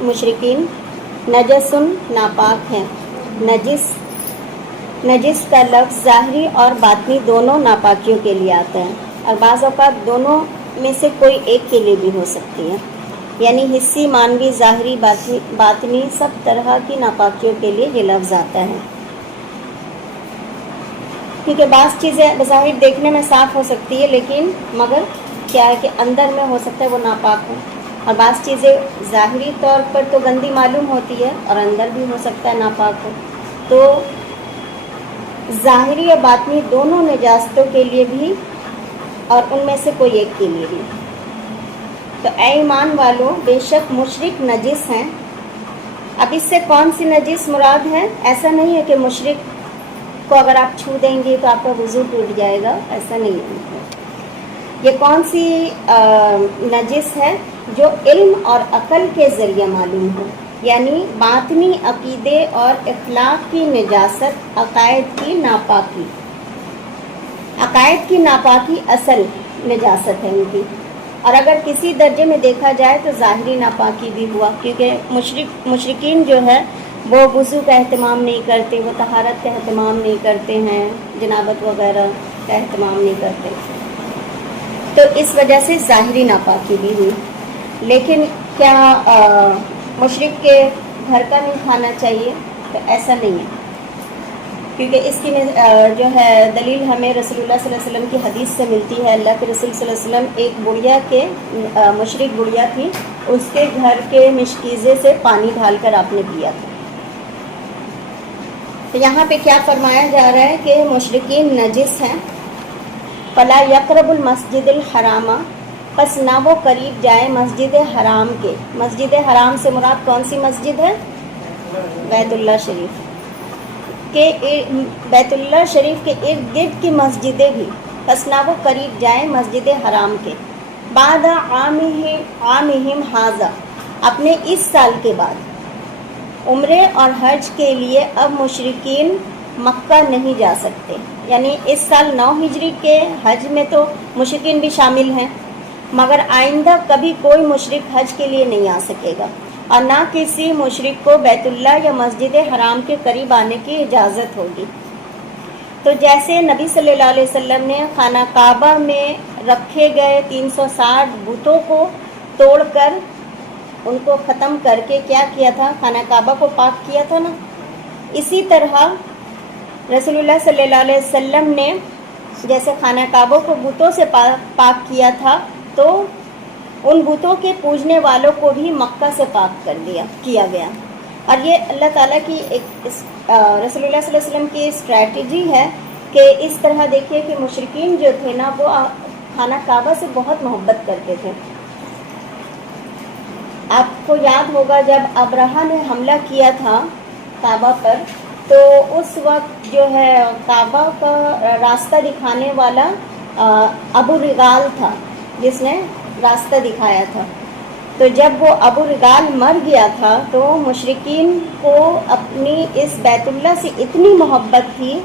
مشرکین، نجس ناپاک ہیں۔ نجس کا لفظ ظاہری اور باطنی دونوں ناپاکیوں کے لیے آتا ہے، اور بعض اوقات دونوں میں سے کوئی ایک کے لیے بھی ہو سکتی ہے، یعنی حسی، مانوی، ظاہری، باطنی سب طرح کی ناپاکیوں کے لیے یہ لفظ آتا ہے۔ کیونکہ بعض چیزیں بظاہر دیکھنے میں صاف ہو سکتی ہے، لیکن مگر کیا ہے کہ اندر میں ہو سکتا ہے وہ ناپاک ہو، اور بعض چیزیں ظاہری طور پر تو گندی معلوم ہوتی ہے اور اندر بھی ہو سکتا ہے ناپاک ہو۔ تو ظاہری اور باطنی دونوں نجاستوں کے لیے بھی، اور ان میں سے کوئی ایک کے لیے بھی۔ تو اے ایمان والو بے شک مشرک نجس ہیں. اب اس سے کون سی نجس مراد ہے؟ ایسا نہیں ہے کہ مشرک کو اگر آپ چھو دیں گے تو آپ کا وضو ٹوٹ جائے گا، ایسا نہیں ہے. یہ کون سی نجس ہے؟ جو علم اور عقل کے ذریعے معلوم ہو، یعنی باطنی عقیدے اور اخلاق کی نجاست، عقائد کی ناپاکی. عقائد کی ناپاکی اصل نجاست ہے ان کی. اور اگر کسی درجے میں دیکھا جائے تو ظاہری ناپاکی بھی ہوا، کیونکہ مشرکین جو ہے وہ وضو کا اہتمام نہیں کرتے، وہ طہارت کا اہتمام نہیں کرتے ہیں، جنابت وغیرہ کا اہتمام نہیں کرتے، تو اس وجہ سے ظاہری ناپاکی بھی ہوئی. لیکن کیا مشرک کے گھر کا نہیں کھانا چاہیے؟ تو ایسا نہیں ہے، کیونکہ اس کی جو ہے دلیل ہمیں رسول اللہ صلی اللہ علیہ وسلم کی حدیث سے ملتی ہے. اللہ کے رسول صلی اللہ علیہ وسلم ایک بڑھیا کے مشرک بڑھیا تھی، اس کے گھر کے مشکیزے سے پانی ڈال کر آپ نے پیا تھا. تو یہاں پہ کیا فرمایا جا رہا ہے کہ مشرکین نجس ہیں. فلا یقرب المسجد الحرام، پس نہ وہ قریب جائے مسجد حرام کے. مسجد حرام سے مراد کون سی مسجد ہے؟ بیت اللہ شریف کے بیت اللہ شریف کے ارد گرد کی مسجدیں بھی، پس نہ وہ قریب جائیں مسجد حرام کے. بعد عامہم ھذا، اپنے اس سال کے بعد. عمرے اور حج کے لیے اب مشرکین مکہ نہیں جا سکتے، یعنی اس سال 9 ہجری کے حج میں تو مشرکین بھی شامل ہیں، مگر آئندہ کبھی کوئی مشرک حج کے لیے نہیں آ سکے گا، اور نہ کسی مشرک کو بیت اللہ یا مسجد حرام کے قریب آنے کی اجازت ہوگی. تو جیسے نبی صلی اللہ علیہ وسلم نے خانہ کعبہ میں رکھے گئے 360 بتوں کو توڑ کر ان کو ختم کر کے کیا کیا تھا؟ خانہ کعبہ کو پاک کیا تھا نا. اسی طرح رسول اللہ صلی اللہ علیہ وسلم نے جیسے خانہ کعبہ کو بتوں سے پاک کیا تھا، تو ان بتوں کے پوجنے والوں کو بھی مکہ سے پاک کیا گیا. اور یہ اللہ تعالیٰ کی ایک رسول اللہ صلی اللہ علیہ وسلم کی اسٹریٹجی ہے کہ اس طرح دیکھیے کہ مشرکین جو تھے نا وہ خانہ کعبہ سے بہت محبت کرتے تھے. آپ کو یاد ہوگا جب ابرہہ نے حملہ کیا تھا کعبہ پر، تو اس وقت جو ہے کعبہ کا راستہ دکھانے والا ابو رغال تھا جس نے راستہ دکھایا تھا. تو جب وہ ابو رغال مر گیا تھا تو مشرکین کو اپنی اس بیت اللہ سے اتنی محبت تھی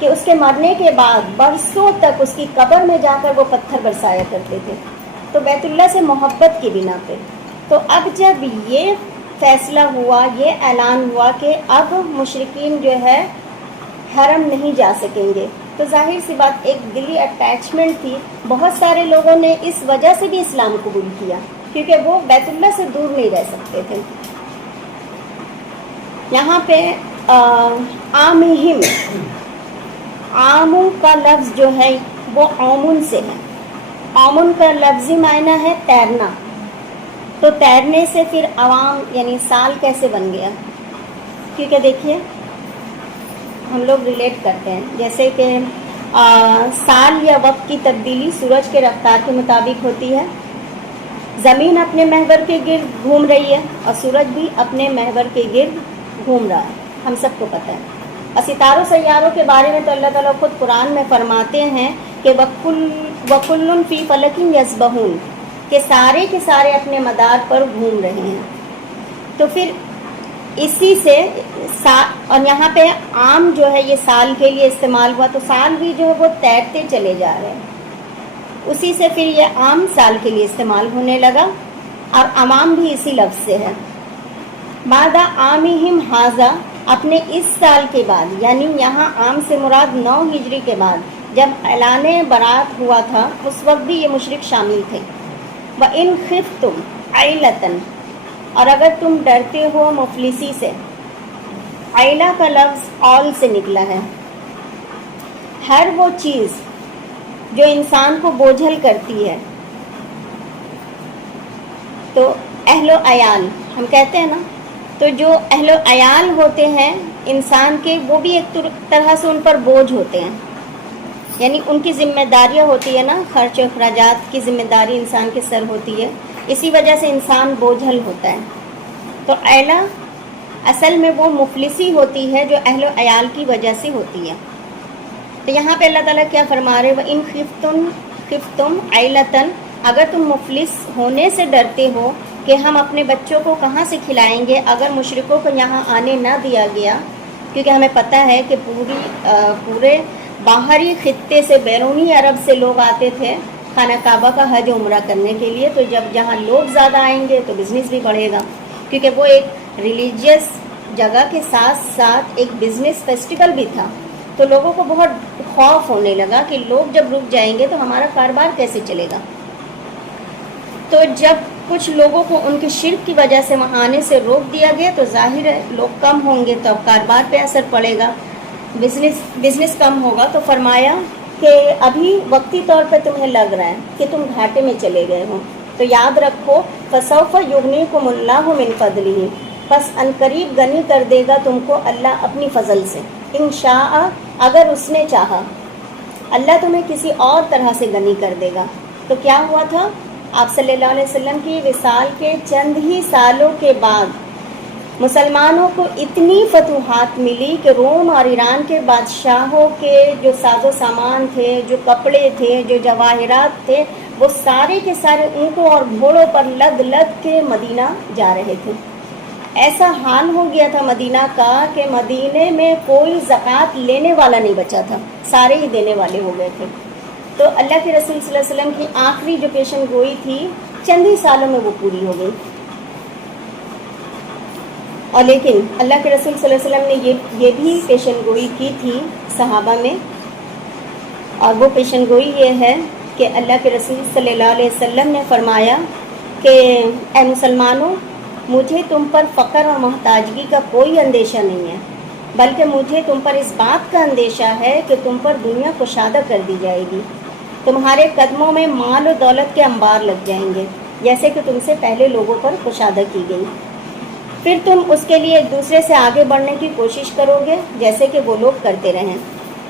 کہ اس کے مرنے کے بعد برسوں تک اس کی قبر میں جا کر وہ پتھر برسایا کرتے تھے، تو بیت اللہ سے محبت کی بنا پہ. تو اب جب یہ فیصلہ ہوا، یہ اعلان ہوا کہ اب مشرکین جو ہے حرم نہیں جا سکیں گے، تو ظاہر سی بات ایک دلی اٹیچمنٹ تھی. بہت سارے لوگوں نے اس وجہ سے بھی اسلام قبول کیا کیونکہ وہ بیت اللہ سے دور نہیں رہ سکتے تھے. یہاں پہ عامہم، عاموں کا لفظ جو ہے وہ عامن سے ہے. عامن کا لفظی معنی ہے تیرنا، تو تیرنے سے پھر عوام یعنی سال کیسے بن گیا؟ کیونکہ دیکھیے ہم لوگ ریلیٹ کرتے ہیں جیسے کہ سال یا وقت کی تبدیلی سورج کے رفتار کے مطابق ہوتی ہے. زمین اپنے محور کے گرد گھوم رہی ہے اور سورج بھی اپنے محور کے گرد گھوم رہا ہے، ہم سب کو پتہ ہے. اور ستاروں سیاروں کے بارے میں تو اللہ تعالیٰ خود قرآن میں فرماتے ہیں کہ وَكُلٌّ فِي فَلَكٍ يَسْبَحُونَ، کہ سارے کے سارے اپنے مدار پر گھوم رہے ہیں. تو پھر اسی سے اور یہاں پہ عام جو ہے یہ سال کے لیے استعمال ہوا، تو سال بھی جو ہے وہ تیرتے چلے جا رہے ہیں. اسی سے پھر یہ عام سال کے لیے استعمال ہونے لگا، اور عوام بھی اسی لفظ سے ہے. بعد عامہم ھذا، اپنے اس سال کے بعد، یعنی یہاں عام سے مراد 9 ہجری کے بعد جب اعلان برات ہوا تھا اس وقت بھی یہ مشرک شامل تھے. وَإِنْ خِفْتُمْ عَيْلَةً، اور اگر تم ڈرتے ہو مفلسی سے. عیلہ کا لفظ اول سے نکلا ہے. ہر وہ چیز جو انسان کو بوجھل کرتی ہے، تو اہل و عیال ہم کہتے ہیں نا، تو جو اہل و عیال ہوتے ہیں انسان کے، وہ بھی ایک طرح سے ان پر بوجھ ہوتے ہیں، یعنی ان کی ذمہ داریاں ہوتی ہے نا، خرچ و اخراجات کی ذمہ داری انسان کے سر ہوتی ہے. اسی وجہ سے انسان بوجھل ہوتا ہے. تو ایلا اصل میں وہ مفلسی ہوتی ہے جو اہل و عیال کی وجہ سے ہوتی ہے. تو یہاں پہ اللہ تعالیٰ کیا فرما رہے, وَإِنْ خِفْتُمْ عَيْلَةً, اگر تم مفلس ہونے سے ڈرتے ہو کہ ہم اپنے بچوں کو کہاں سے کھلائیں گے اگر مشرکوں کو یہاں آنے نہ دیا گیا, کیونکہ ہمیں پتہ ہے کہ پورے باہری خطے سے, بیرونی عرب سے لوگ آتے تھے خانہ کعبہ کا حج عمرہ کرنے کے لیے. تو جب جہاں لوگ زیادہ آئیں گے تو بزنس بھی بڑھے گا, کیونکہ وہ ایک ریلیجیس جگہ کے ساتھ ساتھ ایک بزنس فیسٹیول بھی تھا. تو لوگوں کو بہت خوف ہونے لگا کہ لوگ جب رک جائیں گے تو ہمارا کاروبار کیسے چلے گا. تو جب کچھ لوگوں کو ان کی شرک کی وجہ سے وہاں آنے سے روک دیا گیا تو ظاہر ہے لوگ کم ہوں گے تو اب کاروبار پہ اثر پڑے گا, بزنس کم ہوگا. تو فرمایا کہ ابھی وقتی طور پہ تمہیں لگ رہا ہے کہ تم گھاٹے میں چلے گئے ہو, تو یاد رکھو فَسَوْفَ يُغْنِيكُمُ اللَّهُ مِنْ فَضْلِهِ, بس عنقریب غنی کر دے گا تم کو اللہ اپنی فضل سے. ان شاء, اگر اس نے چاہا, اللہ تمہیں کسی اور طرح سے غنی کر دے گا. تو کیا ہوا تھا, آپ صلی اللہ علیہ وسلم کی وصال کے چند ہی سالوں کے بعد مسلمانوں کو اتنی فتوحات ملی کہ روم اور ایران کے بادشاہوں کے جو ساز و سامان تھے, جو کپڑے تھے, جو جواہرات تھے, وہ سارے کے سارے اونٹوں اور گھوڑوں پر لد کے مدینہ جا رہے تھے. ایسا حال ہو گیا تھا مدینہ کا کہ مدینے میں کوئی زکوٰۃ لینے والا نہیں بچا تھا, سارے ہی دینے والے ہو گئے تھے. تو اللہ کے رسول صلی اللہ علیہ وسلم کی آخری جو پیشن گوئی تھی چند ہی سالوں میں وہ پوری ہو گئی. اور لیکن اللہ کے رسول صلی اللہ علیہ وسلم نے یہ بھی پیشن گوئی کی تھی صحابہ میں, اور وہ پیشن گوئی یہ ہے کہ اللہ کے رسول صلی اللہ علیہ وسلم نے فرمایا کہ اے مسلمانوں, مجھے تم پر فقر اور محتاجگی کا کوئی اندیشہ نہیں ہے, بلکہ مجھے تم پر اس بات کا اندیشہ ہے کہ تم پر دنیا کشادہ کر دی جائے گی. تمہارے قدموں میں مال و دولت کے انبار لگ جائیں گے جیسے کہ تم سے پہلے لوگوں پر کشادہ کی گئی. پھر تم اس کے لیے ایک دوسرے سے آگے بڑھنے کی کوشش کرو گے جیسے کہ وہ لوگ کرتے رہیں.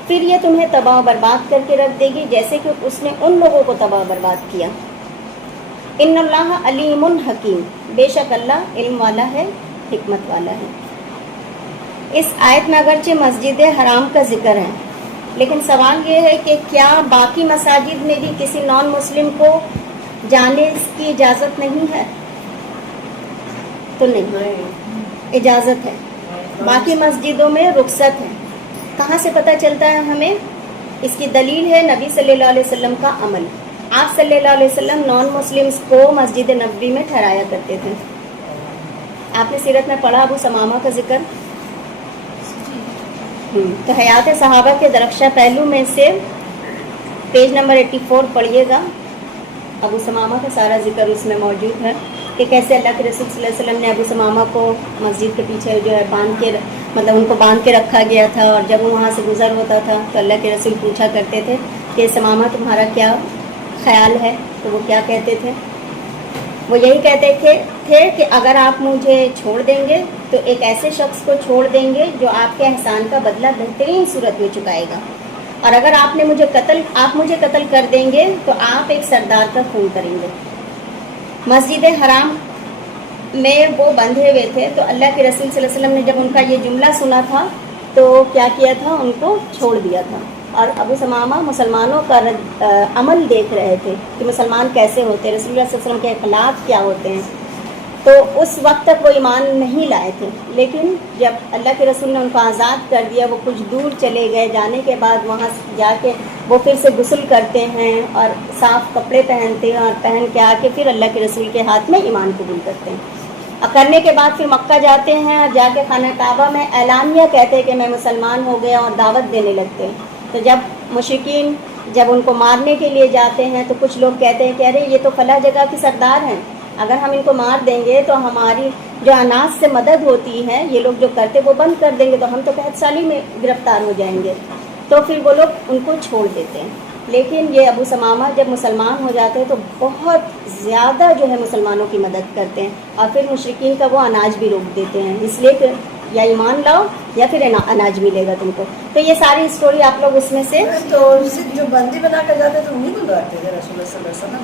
پھر یہ تمہیں تباہ و برباد کر کے رکھ دے گی جیسے کہ اس نے ان لوگوں کو تباہ و برباد کیا. ان اللہ علیم حکیم, بے شک اللہ علم والا ہے, حکمت والا ہے. اس آیت میں اگرچہ مسجد حرام کا ذکر ہے, لیکن سوال یہ ہے کہ کیا باقی مساجد میں بھی کسی نان مسلم کو جانے کی اجازت نہیں ہے؟ تو نہیں, اجازت ہے. باقی مسجدوں میں رخصت ہے. کہاں سے پتہ چلتا ہے ہمیں؟ اس کی دلیل ہے نبی صلی اللہ علیہ وسلم کا عمل. آپ صلی اللہ علیہ وسلم نان مسلمس کو مسجد نبوی میں ٹھہرایا کرتے تھے. آپ نے سیرت میں پڑھا ابو ثمامہ کا ذکر, تو حیات صحابہ کے درخشہ پہلو میں سے پیج نمبر 84 پڑھیے گا. ابو ثمامہ کا سارا ذکر اس میں موجود ہے کہ کیسے اللہ کے رسول صلی اللہ علیہ وسلم نے ابو ثمامہ کو مسجد کے پیچھے جو ہے باندھ کے, مطلب ان کو باندھ کے رکھا گیا تھا, اور جب وہ وہاں سے گزر ہوتا تھا تو اللہ کے رسول پوچھا کرتے تھے کہ ثمامہ تمہارا کیا خیال ہے؟ تو وہ کیا کہتے تھے؟ وہ یہی کہتے تھے کہ اگر آپ مجھے چھوڑ دیں گے تو ایک ایسے شخص کو چھوڑ دیں گے جو آپ کے احسان کا بدلہ بہترین صورت میں چکائے گا, اور اگر آپ مجھے قتل کر دیں گے تو آپ ایک سردار کا خون کریں گے. مسجد حرام میں وہ بندھے ہوئے تھے, تو اللہ کے رسول صلی اللہ علیہ وسلم نے جب ان کا یہ جملہ سنا تھا تو کیا کیا تھا, ان کو چھوڑ دیا تھا. اور ابو ثمامہ مسلمانوں کا عمل دیکھ رہے تھے کہ مسلمان کیسے ہوتے ہیں, رسول اللہ صلی اللہ علیہ وسلم کے اخلاق کیا ہوتے ہیں. تو اس وقت تک وہ ایمان نہیں لائے تھے, لیکن جب اللہ کے رسول نے ان کو آزاد کر دیا, وہ کچھ دور چلے گئے, جانے کے بعد وہاں جا کے وہ پھر سے غسل کرتے ہیں اور صاف کپڑے پہنتے ہیں, اور پہن کے آ کے پھر اللہ کے رسول کے ہاتھ میں ایمان قبول کرتے ہیں. اور کرنے کے بعد پھر مکہ جاتے ہیں, اور جا کے خانہ کعبہ میں اعلانیہ کہتے ہیں کہ میں مسلمان ہو گیا, اور دعوت دینے لگتے ہیں. تو جب مشرکین جب ان کو مارنے کے لیے جاتے ہیں تو کچھ لوگ کہتے ہیں کہ ارے یہ تو فلاں جگہ کی سردار ہیں, اگر ہم ان کو مار دیں گے تو ہماری جو اناج سے مدد ہوتی ہے یہ لوگ جو کرتے وہ بند کر دیں گے, تو ہم تو قحط سالی میں گرفتار ہو جائیں گے. تو پھر وہ لوگ ان کو چھوڑ دیتے ہیں. لیکن یہ ابو ثمامہ جب مسلمان ہو جاتے ہیں تو بہت زیادہ جو ہے مسلمانوں کی مدد کرتے ہیں, اور پھر مشرکین کا وہ اناج بھی روک دیتے ہیں, اس لیے کہ یا ایمان لاؤ یا پھر اناج ملے گا تم کو. تو یہ ساری اسٹوری آپ لوگ اس میں سے تو جو بندی بنا کر جاتے تھے انہیں کو لاتے تھے رسول اللہ صلی اللہ علیہ وسلم.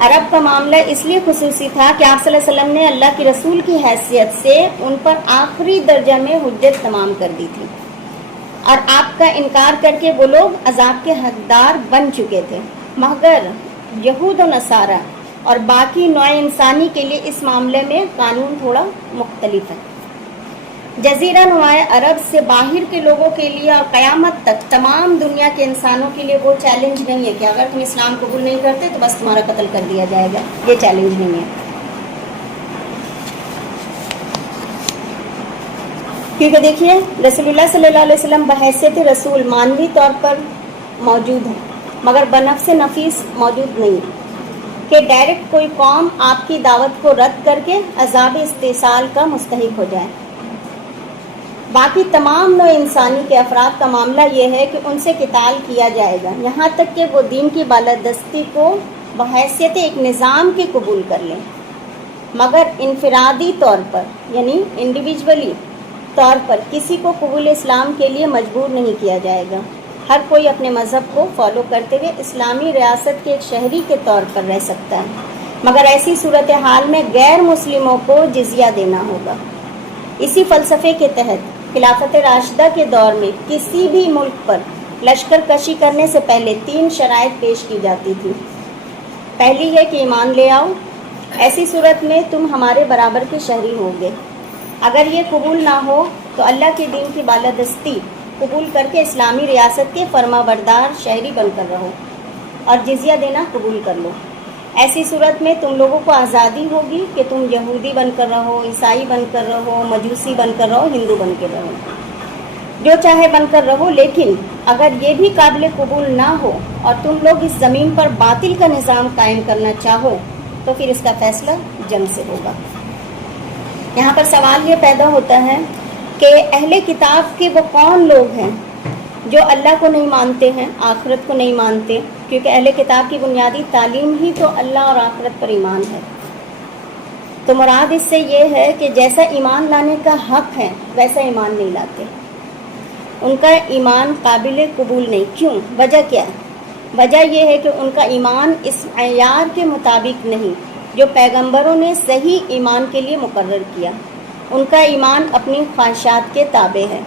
عرب کا معاملہ اس لیے خصوصی تھا کہ آپ صلی اللہ علیہ وسلم نے اللہ کے رسول کی حیثیت سے ان پر آخری درجہ میں حجت تمام کر دی تھی، اور آپ کا انکار کر کے وہ لوگ عذاب کے حقدار بن چکے تھے، مگر یہود و نصارہ اور باقی نوع انسانی کے لیے اس معاملے میں قانون تھوڑا مختلف ہے۔ جزیرہ نما عرب سے باہر کے لوگوں کے لیے اور قیامت تک تمام دنیا کے انسانوں کے لیے وہ چیلنج نہیں ہے کہ اگر تم اسلام قبول نہیں کرتے تو بس تمہارا قتل کر دیا جائے گا، یہ چیلنج نہیں ہے، کیونکہ دیکھیے رسول اللہ صلی اللہ علیہ وسلم بحیثیت رسول مانوی طور پر موجود ہیں مگر بنفس نفیس موجود نہیں، کہ ڈائریکٹ کوئی قوم آپ کی دعوت کو رد کر کے عذاب استحصال کا مستحق ہو جائے۔ باقی تمام نوع انسانی کے افراد کا معاملہ یہ ہے کہ ان سے قتال کیا جائے گا یہاں تک کہ وہ دین کی بالادستی کو بحیثیت ایک نظام کے قبول کر لیں، مگر انفرادی طور پر یعنی انڈیویجولی طور پر کسی کو قبول اسلام کے لیے مجبور نہیں کیا جائے گا۔ ہر کوئی اپنے مذہب کو فالو کرتے ہوئے اسلامی ریاست کے ایک شہری کے طور پر رہ سکتا ہے، مگر ایسی صورتحال میں غیر مسلموں کو جزیہ دینا ہوگا۔ اسی فلسفے کے تحت خلافت راشدہ کے دور میں کسی بھی ملک پر لشکر کشی کرنے سے پہلے 3 شرائط پیش کی جاتی تھی۔ پہلی ہے کہ ایمان لے آؤ، ایسی صورت میں تم ہمارے برابر کے شہری ہوگے۔ اگر یہ قبول نہ ہو تو اللہ کے دین کی بالادستی قبول کر کے اسلامی ریاست کے فرما بردار شہری بن کر رہو اور جزیہ دینا قبول کر لو۔ ایسی صورت میں تم لوگوں کو آزادی ہوگی کہ تم یہودی بن کر رہو، عیسائی بن کر رہو، مجوسی بن کر رہو، ہندو بن کے رہو، جو چاہے بن کر رہو، لیکن اگر یہ بھی قابل قبول نہ ہو اور تم لوگ اس زمین پر باطل کا نظام قائم کرنا چاہو تو پھر اس کا فیصلہ جنگ سے ہوگا۔ یہاں پر سوال یہ پیدا ہوتا ہے کہ اہل کتاب کے وہ کون لوگ ہیں جو اللہ کو نہیں مانتے ہیں، آخرت کو نہیں مانتے، کیونکہ اہل کتاب کی بنیادی تعلیم ہی تو اللہ اور آخرت پر ایمان ہے۔ تو مراد اس سے یہ ہے کہ جیسا ایمان لانے کا حق ہے ویسا ایمان نہیں لاتے، ان کا ایمان قابل قبول نہیں۔ کیوں؟ وجہ کیا ہے؟ وجہ یہ ہے کہ ان کا ایمان اس معیار کے مطابق نہیں جو پیغمبروں نے صحیح ایمان کے لیے مقرر کیا، ان کا ایمان اپنی خواہشات کے تابع ہے،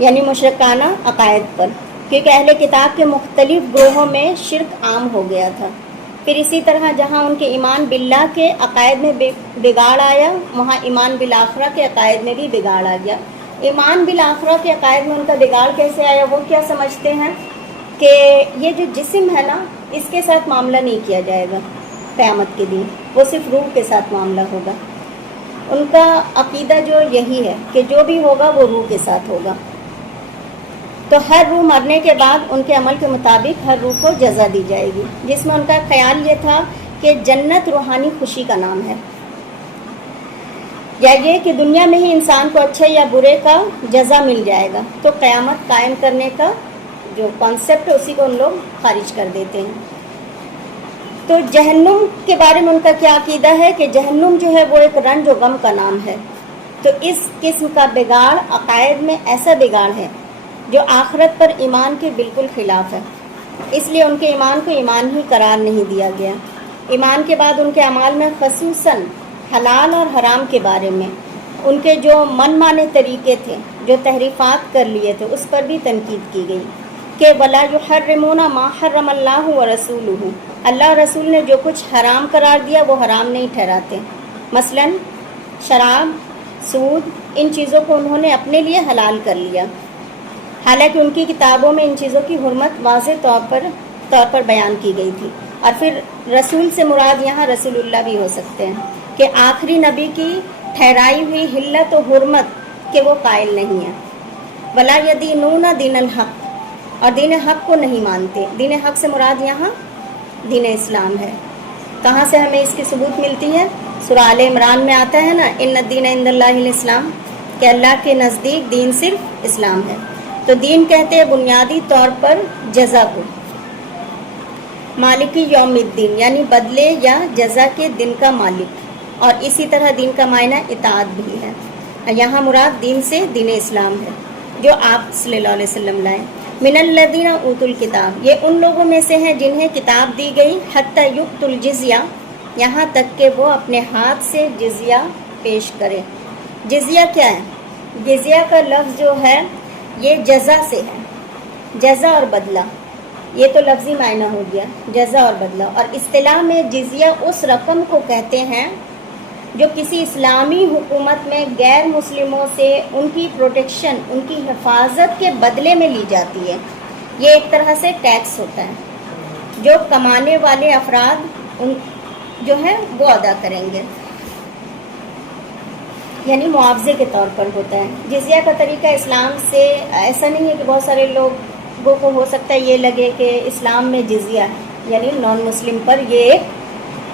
یعنی مشرکانہ عقائد پر، کیونکہ اہل کتاب کے مختلف گروہوں میں شرک عام ہو گیا تھا۔ پھر اسی طرح جہاں ان کے ایمان باللہ کے عقائد میں بگاڑ آیا وہاں ایمان بالآخرہ کے عقائد میں بھی بگاڑ آ گیا۔ ایمان بالآخرہ کے عقائد میں ان کا بگاڑ کیسے آیا؟ وہ کیا سمجھتے ہیں کہ یہ جو جسم ہے نا اس کے ساتھ معاملہ نہیں کیا جائے گا قیامت کے دن، وہ صرف روح کے ساتھ معاملہ ہوگا۔ ان کا عقیدہ جو یہی ہے کہ جو بھی ہوگا وہ روح کے ساتھ ہوگا، تو ہر روح مرنے کے بعد ان کے عمل کے مطابق ہر روح کو جزا دی جائے گی، جس میں ان کا خیال یہ تھا کہ جنت روحانی خوشی کا نام ہے، یا یہ کہ دنیا میں ہی انسان کو اچھے یا برے کا جزا مل جائے گا، تو قیامت قائم کرنے کا جو کانسیپٹ ہے اسی کو ان لوگ خارج کر دیتے ہیں۔ تو جہنم کے بارے میں ان کا کیا عقیدہ ہے کہ جہنم جو ہے وہ ایک رنج و غم کا نام ہے۔ تو اس قسم کا بگاڑ عقائد میں ایسا بگاڑ ہے جو آخرت پر ایمان کے بالکل خلاف ہے، اس لیے ان کے ایمان کو ایمان ہی قرار نہیں دیا گیا۔ ایمان کے بعد ان کے اعمال میں خصوصاً حلال اور حرام کے بارے میں ان کے جو من مانے طریقے تھے، جو تحریفات کر لیے تھے، اس پر بھی تنقید کی گئی کہ وَلَا يُحَرِّمُونَ مَا حَرَّمَ اللَّهُ وَرَسُولُهُ، اللہ اور رسول نے جو کچھ حرام قرار دیا وہ حرام نہیں ٹھہراتے۔ مثلاً شراب، سود، ان چیزوں کو انہوں نے اپنے لیے حلال کر لیا، حالانکہ ان کی کتابوں میں ان چیزوں کی حرمت واضح طور پر بیان کی گئی تھی۔ اور پھر رسول سے مراد یہاں رسول اللہ بھی ہو سکتے ہیں کہ آخری نبی کی ٹھہرائی ہوئی حلت و حرمت کے وہ قائل نہیں ہیں۔ ولا یدینون دین الحق، اور دین حق کو نہیں مانتے۔ دین حق سے مراد یہاں دین اسلام ہے۔ کہاں سے ہمیں اس کی ثبوت ملتی ہے؟ سورہ آل عمران میں آتا ہے نا، ان الدین عند اللہ الاسلام، کہ اللہ کے نزدیک دین صرف اسلام ہے۔ تو دین کہتے ہیں بنیادی طور پر جزا کو، مالکی یوم الدین یعنی بدلے یا جزا کے دن کا مالک، اور اسی طرح دین کا معنی اطاعت بھی ہے۔ یہاں مراد دین سے دین اسلام ہے جو آپ صلی اللہ علیہ وسلم لائے۔ من الذین اوتوا الکتاب، یہ ان لوگوں میں سے ہیں جنہیں کتاب دی گئی، حتی یؤتوا الجزیہ، یہاں تک کہ وہ اپنے ہاتھ سے جزیہ پیش کرے۔ جزیہ کیا ہے؟ جزیہ کا لفظ جو ہے یہ جزا سے ہے، جزا اور بدلہ، یہ تو لفظی معنی ہو گیا جزا اور بدلہ، اور اصطلاح میں جزیہ اس رقم کو کہتے ہیں جو کسی اسلامی حکومت میں غیر مسلموں سے ان کی پروٹیکشن، ان کی حفاظت کے بدلے میں لی جاتی ہے۔ یہ ایک طرح سے ٹیکس ہوتا ہے جو کمانے والے افراد ان جو ہیں وہ ادا کریں گے، یعنی معاوضے کے طور پر ہوتا ہے۔ جزیہ کا طریقہ اسلام سے ایسا نہیں ہے کہ بہت سارے لوگوں کو ہو سکتا ہے یہ لگے کہ اسلام میں جزیہ ہے یعنی نان مسلم پر یہ ایک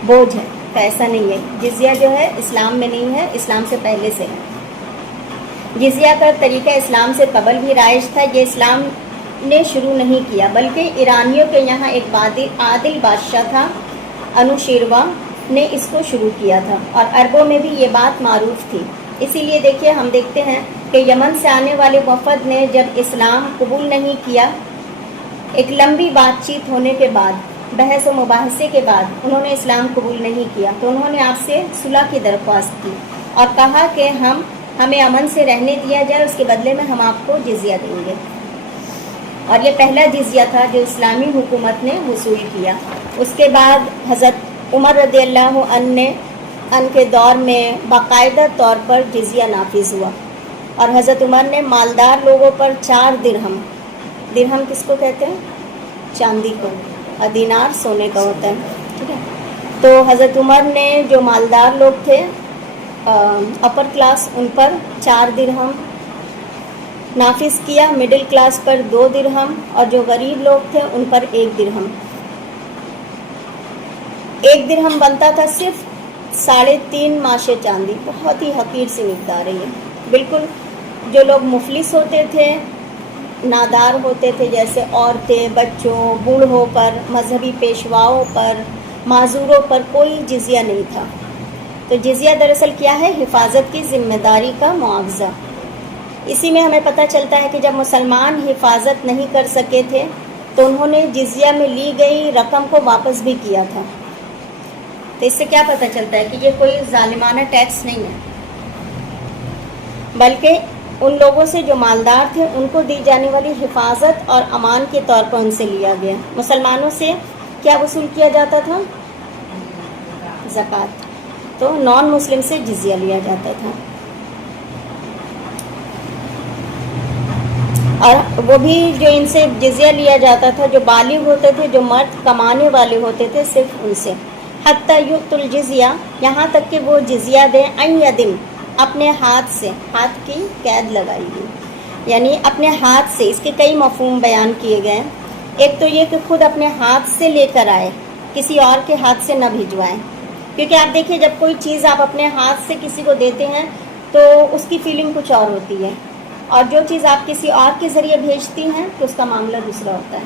بوجھ ہے، تو ایسا نہیں ہے۔ جزیہ جو ہے اسلام میں نہیں ہے، اسلام سے پہلے سے ہے۔ جزیہ کا طریقہ اسلام سے قبل بھی رائج تھا، یہ اسلام نے شروع نہیں کیا بلکہ ایرانیوں کے یہاں ایک عادل بادشاہ تھا، انوشیروا نے اس کو شروع کیا تھا، اور عربوں میں بھی یہ بات معروف تھی۔ اسی لیے دیکھیے ہم دیکھتے ہیں کہ یمن سے آنے والے وفد نے جب اسلام قبول نہیں کیا، ایک لمبی بات چیت ہونے کے بعد، بحث و مباحثے کے بعد انہوں نے اسلام قبول نہیں کیا، تو انہوں نے آپ سے صلح کی درخواست کی اور کہا کہ ہمیں امن سے رہنے دیا جائے، اس کے بدلے میں ہم آپ کو جزیہ دیں گے، اور یہ پہلا جزیہ تھا جو اسلامی حکومت نے وصول کیا۔ اس کے بعد حضرت عمر رضی اللہ عنہ کے دور میں باقاعدہ طور پر جزیہ نافذ ہوا، اور حضرت عمر نے مالدار لوگوں پر 4 درہم، درہم کس کو کہتے ہیں؟ چاندی کو، اور دینار سونے کا ہوتا ہے، ٹھیک ہے۔ تو حضرت عمر نے جو مالدار لوگ تھے اپر کلاس، ان پر 4 درہم نافذ کیا، مڈل کلاس پر 2 درہم، اور جو غریب لوگ تھے ان پر 1 درہم۔ 1 درہم بنتا تھا صرف 3.5 ماشے چاندی، بہت ہی حقیر سی مقدار ہے یہ، بالکل۔ جو لوگ مفلس ہوتے تھے، نادار ہوتے تھے، جیسے عورتیں، بچوں، بوڑھوں پر، مذہبی پیشواؤں پر، معذوروں پر کوئی جزیہ نہیں تھا۔ تو جزیہ دراصل کیا ہے؟ حفاظت کی ذمہ داری کا معاوضہ۔ اسی میں ہمیں پتہ چلتا ہے کہ جب مسلمان حفاظت نہیں کر سکے تھے تو انہوں نے جزیہ میں لی گئی رقم کو واپس بھی کیا تھا۔ تو اس سے کیا پتہ چلتا ہے کہ یہ کوئی ظالمانہ ٹیکس نہیں ہے، بلکہ ان لوگوں سے جو مالدار تھے ان کو دی جانے والی حفاظت اور امان کے طور پر ان سے لیا گیا۔ مسلمانوں سے کیا وصول کیا جاتا تھا؟ زکوٰۃ۔ تو نان مسلم سے جزیہ لیا جاتا تھا، اور وہ بھی جو ان سے جزیہ لیا جاتا تھا جو بالغ ہوتے تھے، جو مرد کمانے والے ہوتے تھے، صرف ان سے۔ حتی یؤتوا الجزیہ، یہاں تک کہ وہ جزیہ دیں، ان یدن، اپنے ہاتھ سے، ہاتھ کی قید لگائی گئی، یعنی اپنے ہاتھ سے۔ اس کے کئی مفہوم بیان کیے گئے۔ ایک تو یہ کہ خود اپنے ہاتھ سے لے کر آئے، کسی اور کے ہاتھ سے نہ بھجوائیں، کیونکہ آپ دیکھیے جب کوئی چیز آپ اپنے ہاتھ سے کسی کو دیتے ہیں تو اس کی فیلنگ کچھ اور ہوتی ہے، اور جو چیز آپ کسی اور کے ذریعے بھیجتی ہیں تو اس کا معاملہ دوسرا ہوتا ہے۔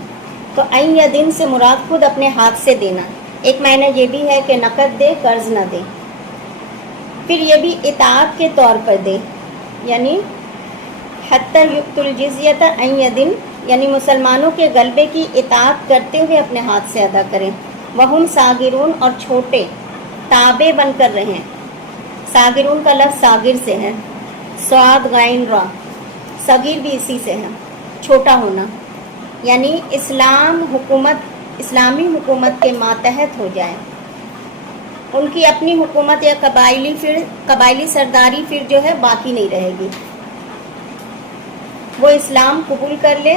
تو این یا دن سے مراد خود اپنے ہاتھ سے دینا۔ ایک معنی یہ بھی ہے کہ نقد دے، قرض نہ دے۔ پھر یہ بھی اطاعت کے طور پر دے، یعنی حتی یؤتوا الجزیۃ ان یدن، یعنی مسلمانوں کے غلبے کی اطاعت کرتے ہوئے اپنے ہاتھ سے ادا کریں۔ وہم صاغرون، اور چھوٹے، تابع بن کر رہیں۔ صاغرون کا لفظ صاغر سے ہے، صاد غین را، صغیر بھی اسی سے ہے، چھوٹا ہونا، یعنی اسلامی حکومت کے ماتحت ہو جائے۔ ان کی اپنی حکومت یا قبائلی سرداری پھر جو ہے باقی نہیں رہے گی، وہ اسلام قبول کر لے۔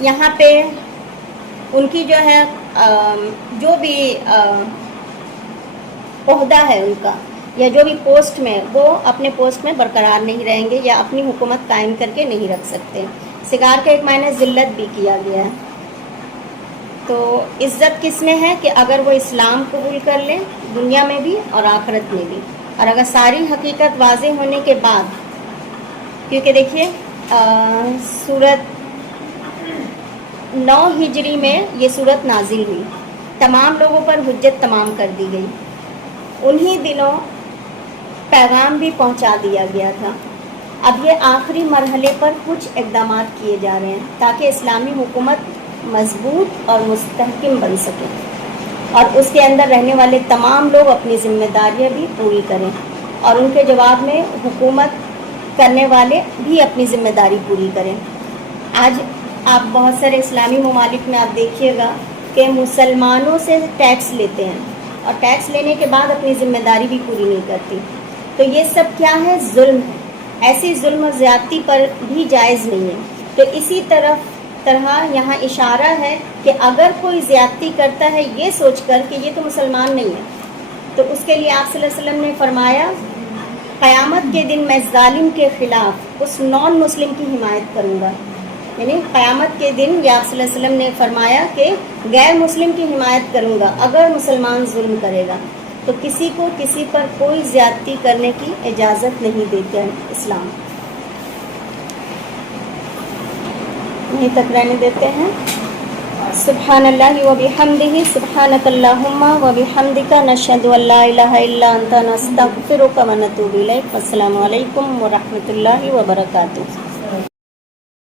یہاں پہ ان کی جو ہے جو بھی عہدہ ہے ان کا، یا جو بھی پوسٹ میں، وہ اپنے پوسٹ میں برقرار نہیں رہیں گے یا اپنی حکومت قائم کر کے نہیں رکھ سکتے۔ صغار کا ایک معنی ذلت بھی کیا گیا ہے۔ تو عزت کس میں ہے کہ اگر وہ اسلام قبول کر لیں، دنیا میں بھی اور آخرت میں بھی، اور اگر ساری حقیقت واضح ہونے کے بعد، کیونکہ دیکھیے سورت 9 ہجری میں یہ سورت نازل ہوئی، تمام لوگوں پر حجت تمام کر دی گئی، انہی دنوں پیغام بھی پہنچا دیا گیا تھا۔ اب یہ آخری مرحلے پر کچھ اقدامات کیے جا رہے ہیں تاکہ اسلامی حکومت مضبوط اور مستحکم بن سکے اور اس کے اندر رہنے والے تمام لوگ اپنی ذمہ داریاں بھی پوری کریں اور ان کے جواب میں حکومت کرنے والے بھی اپنی ذمہ داری پوری کریں۔ آج آپ بہت سارے اسلامی ممالک میں آپ دیکھیے گا کہ مسلمانوں سے ٹیکس لیتے ہیں اور ٹیکس لینے کے بعد اپنی ذمہ داری بھی پوری نہیں کرتی، تو یہ سب کیا ہے؟ ظلم ہے۔ ایسی ظلم و زیادتی پر بھی جائز نہیں ہے۔ تو اسی طرح یہاں اشارہ ہے کہ اگر کوئی زیادتی کرتا ہے یہ سوچ کر کہ یہ تو مسلمان نہیں ہے، تو اس کے لیے آپ صلی اللہ علیہ وسلم نے فرمایا قیامت کے دن میں ظالم کے خلاف اس نان مسلم کی حمایت کروں گا، یعنی قیامت کے دن یا آپ صلی اللہ علیہ وسلم نے فرمایا کہ غیر مسلم کی حمایت کروں گا اگر مسلمان ظلم کرے گا۔ تو کسی کو کسی پر کوئی زیادتی کرنے کی اجازت نہیں دیتا ہے اسلام۔ یہیں تک رہنے دیتے ہیں۔ سبحان اللہ و بحمدہ، سبحانک اللہم و بحمدک، نشہد ان لا الہ الا انت، نستغفرک و نتوب الیک۔ السلام علیکم و رحمۃ اللہ وبرکاتہ۔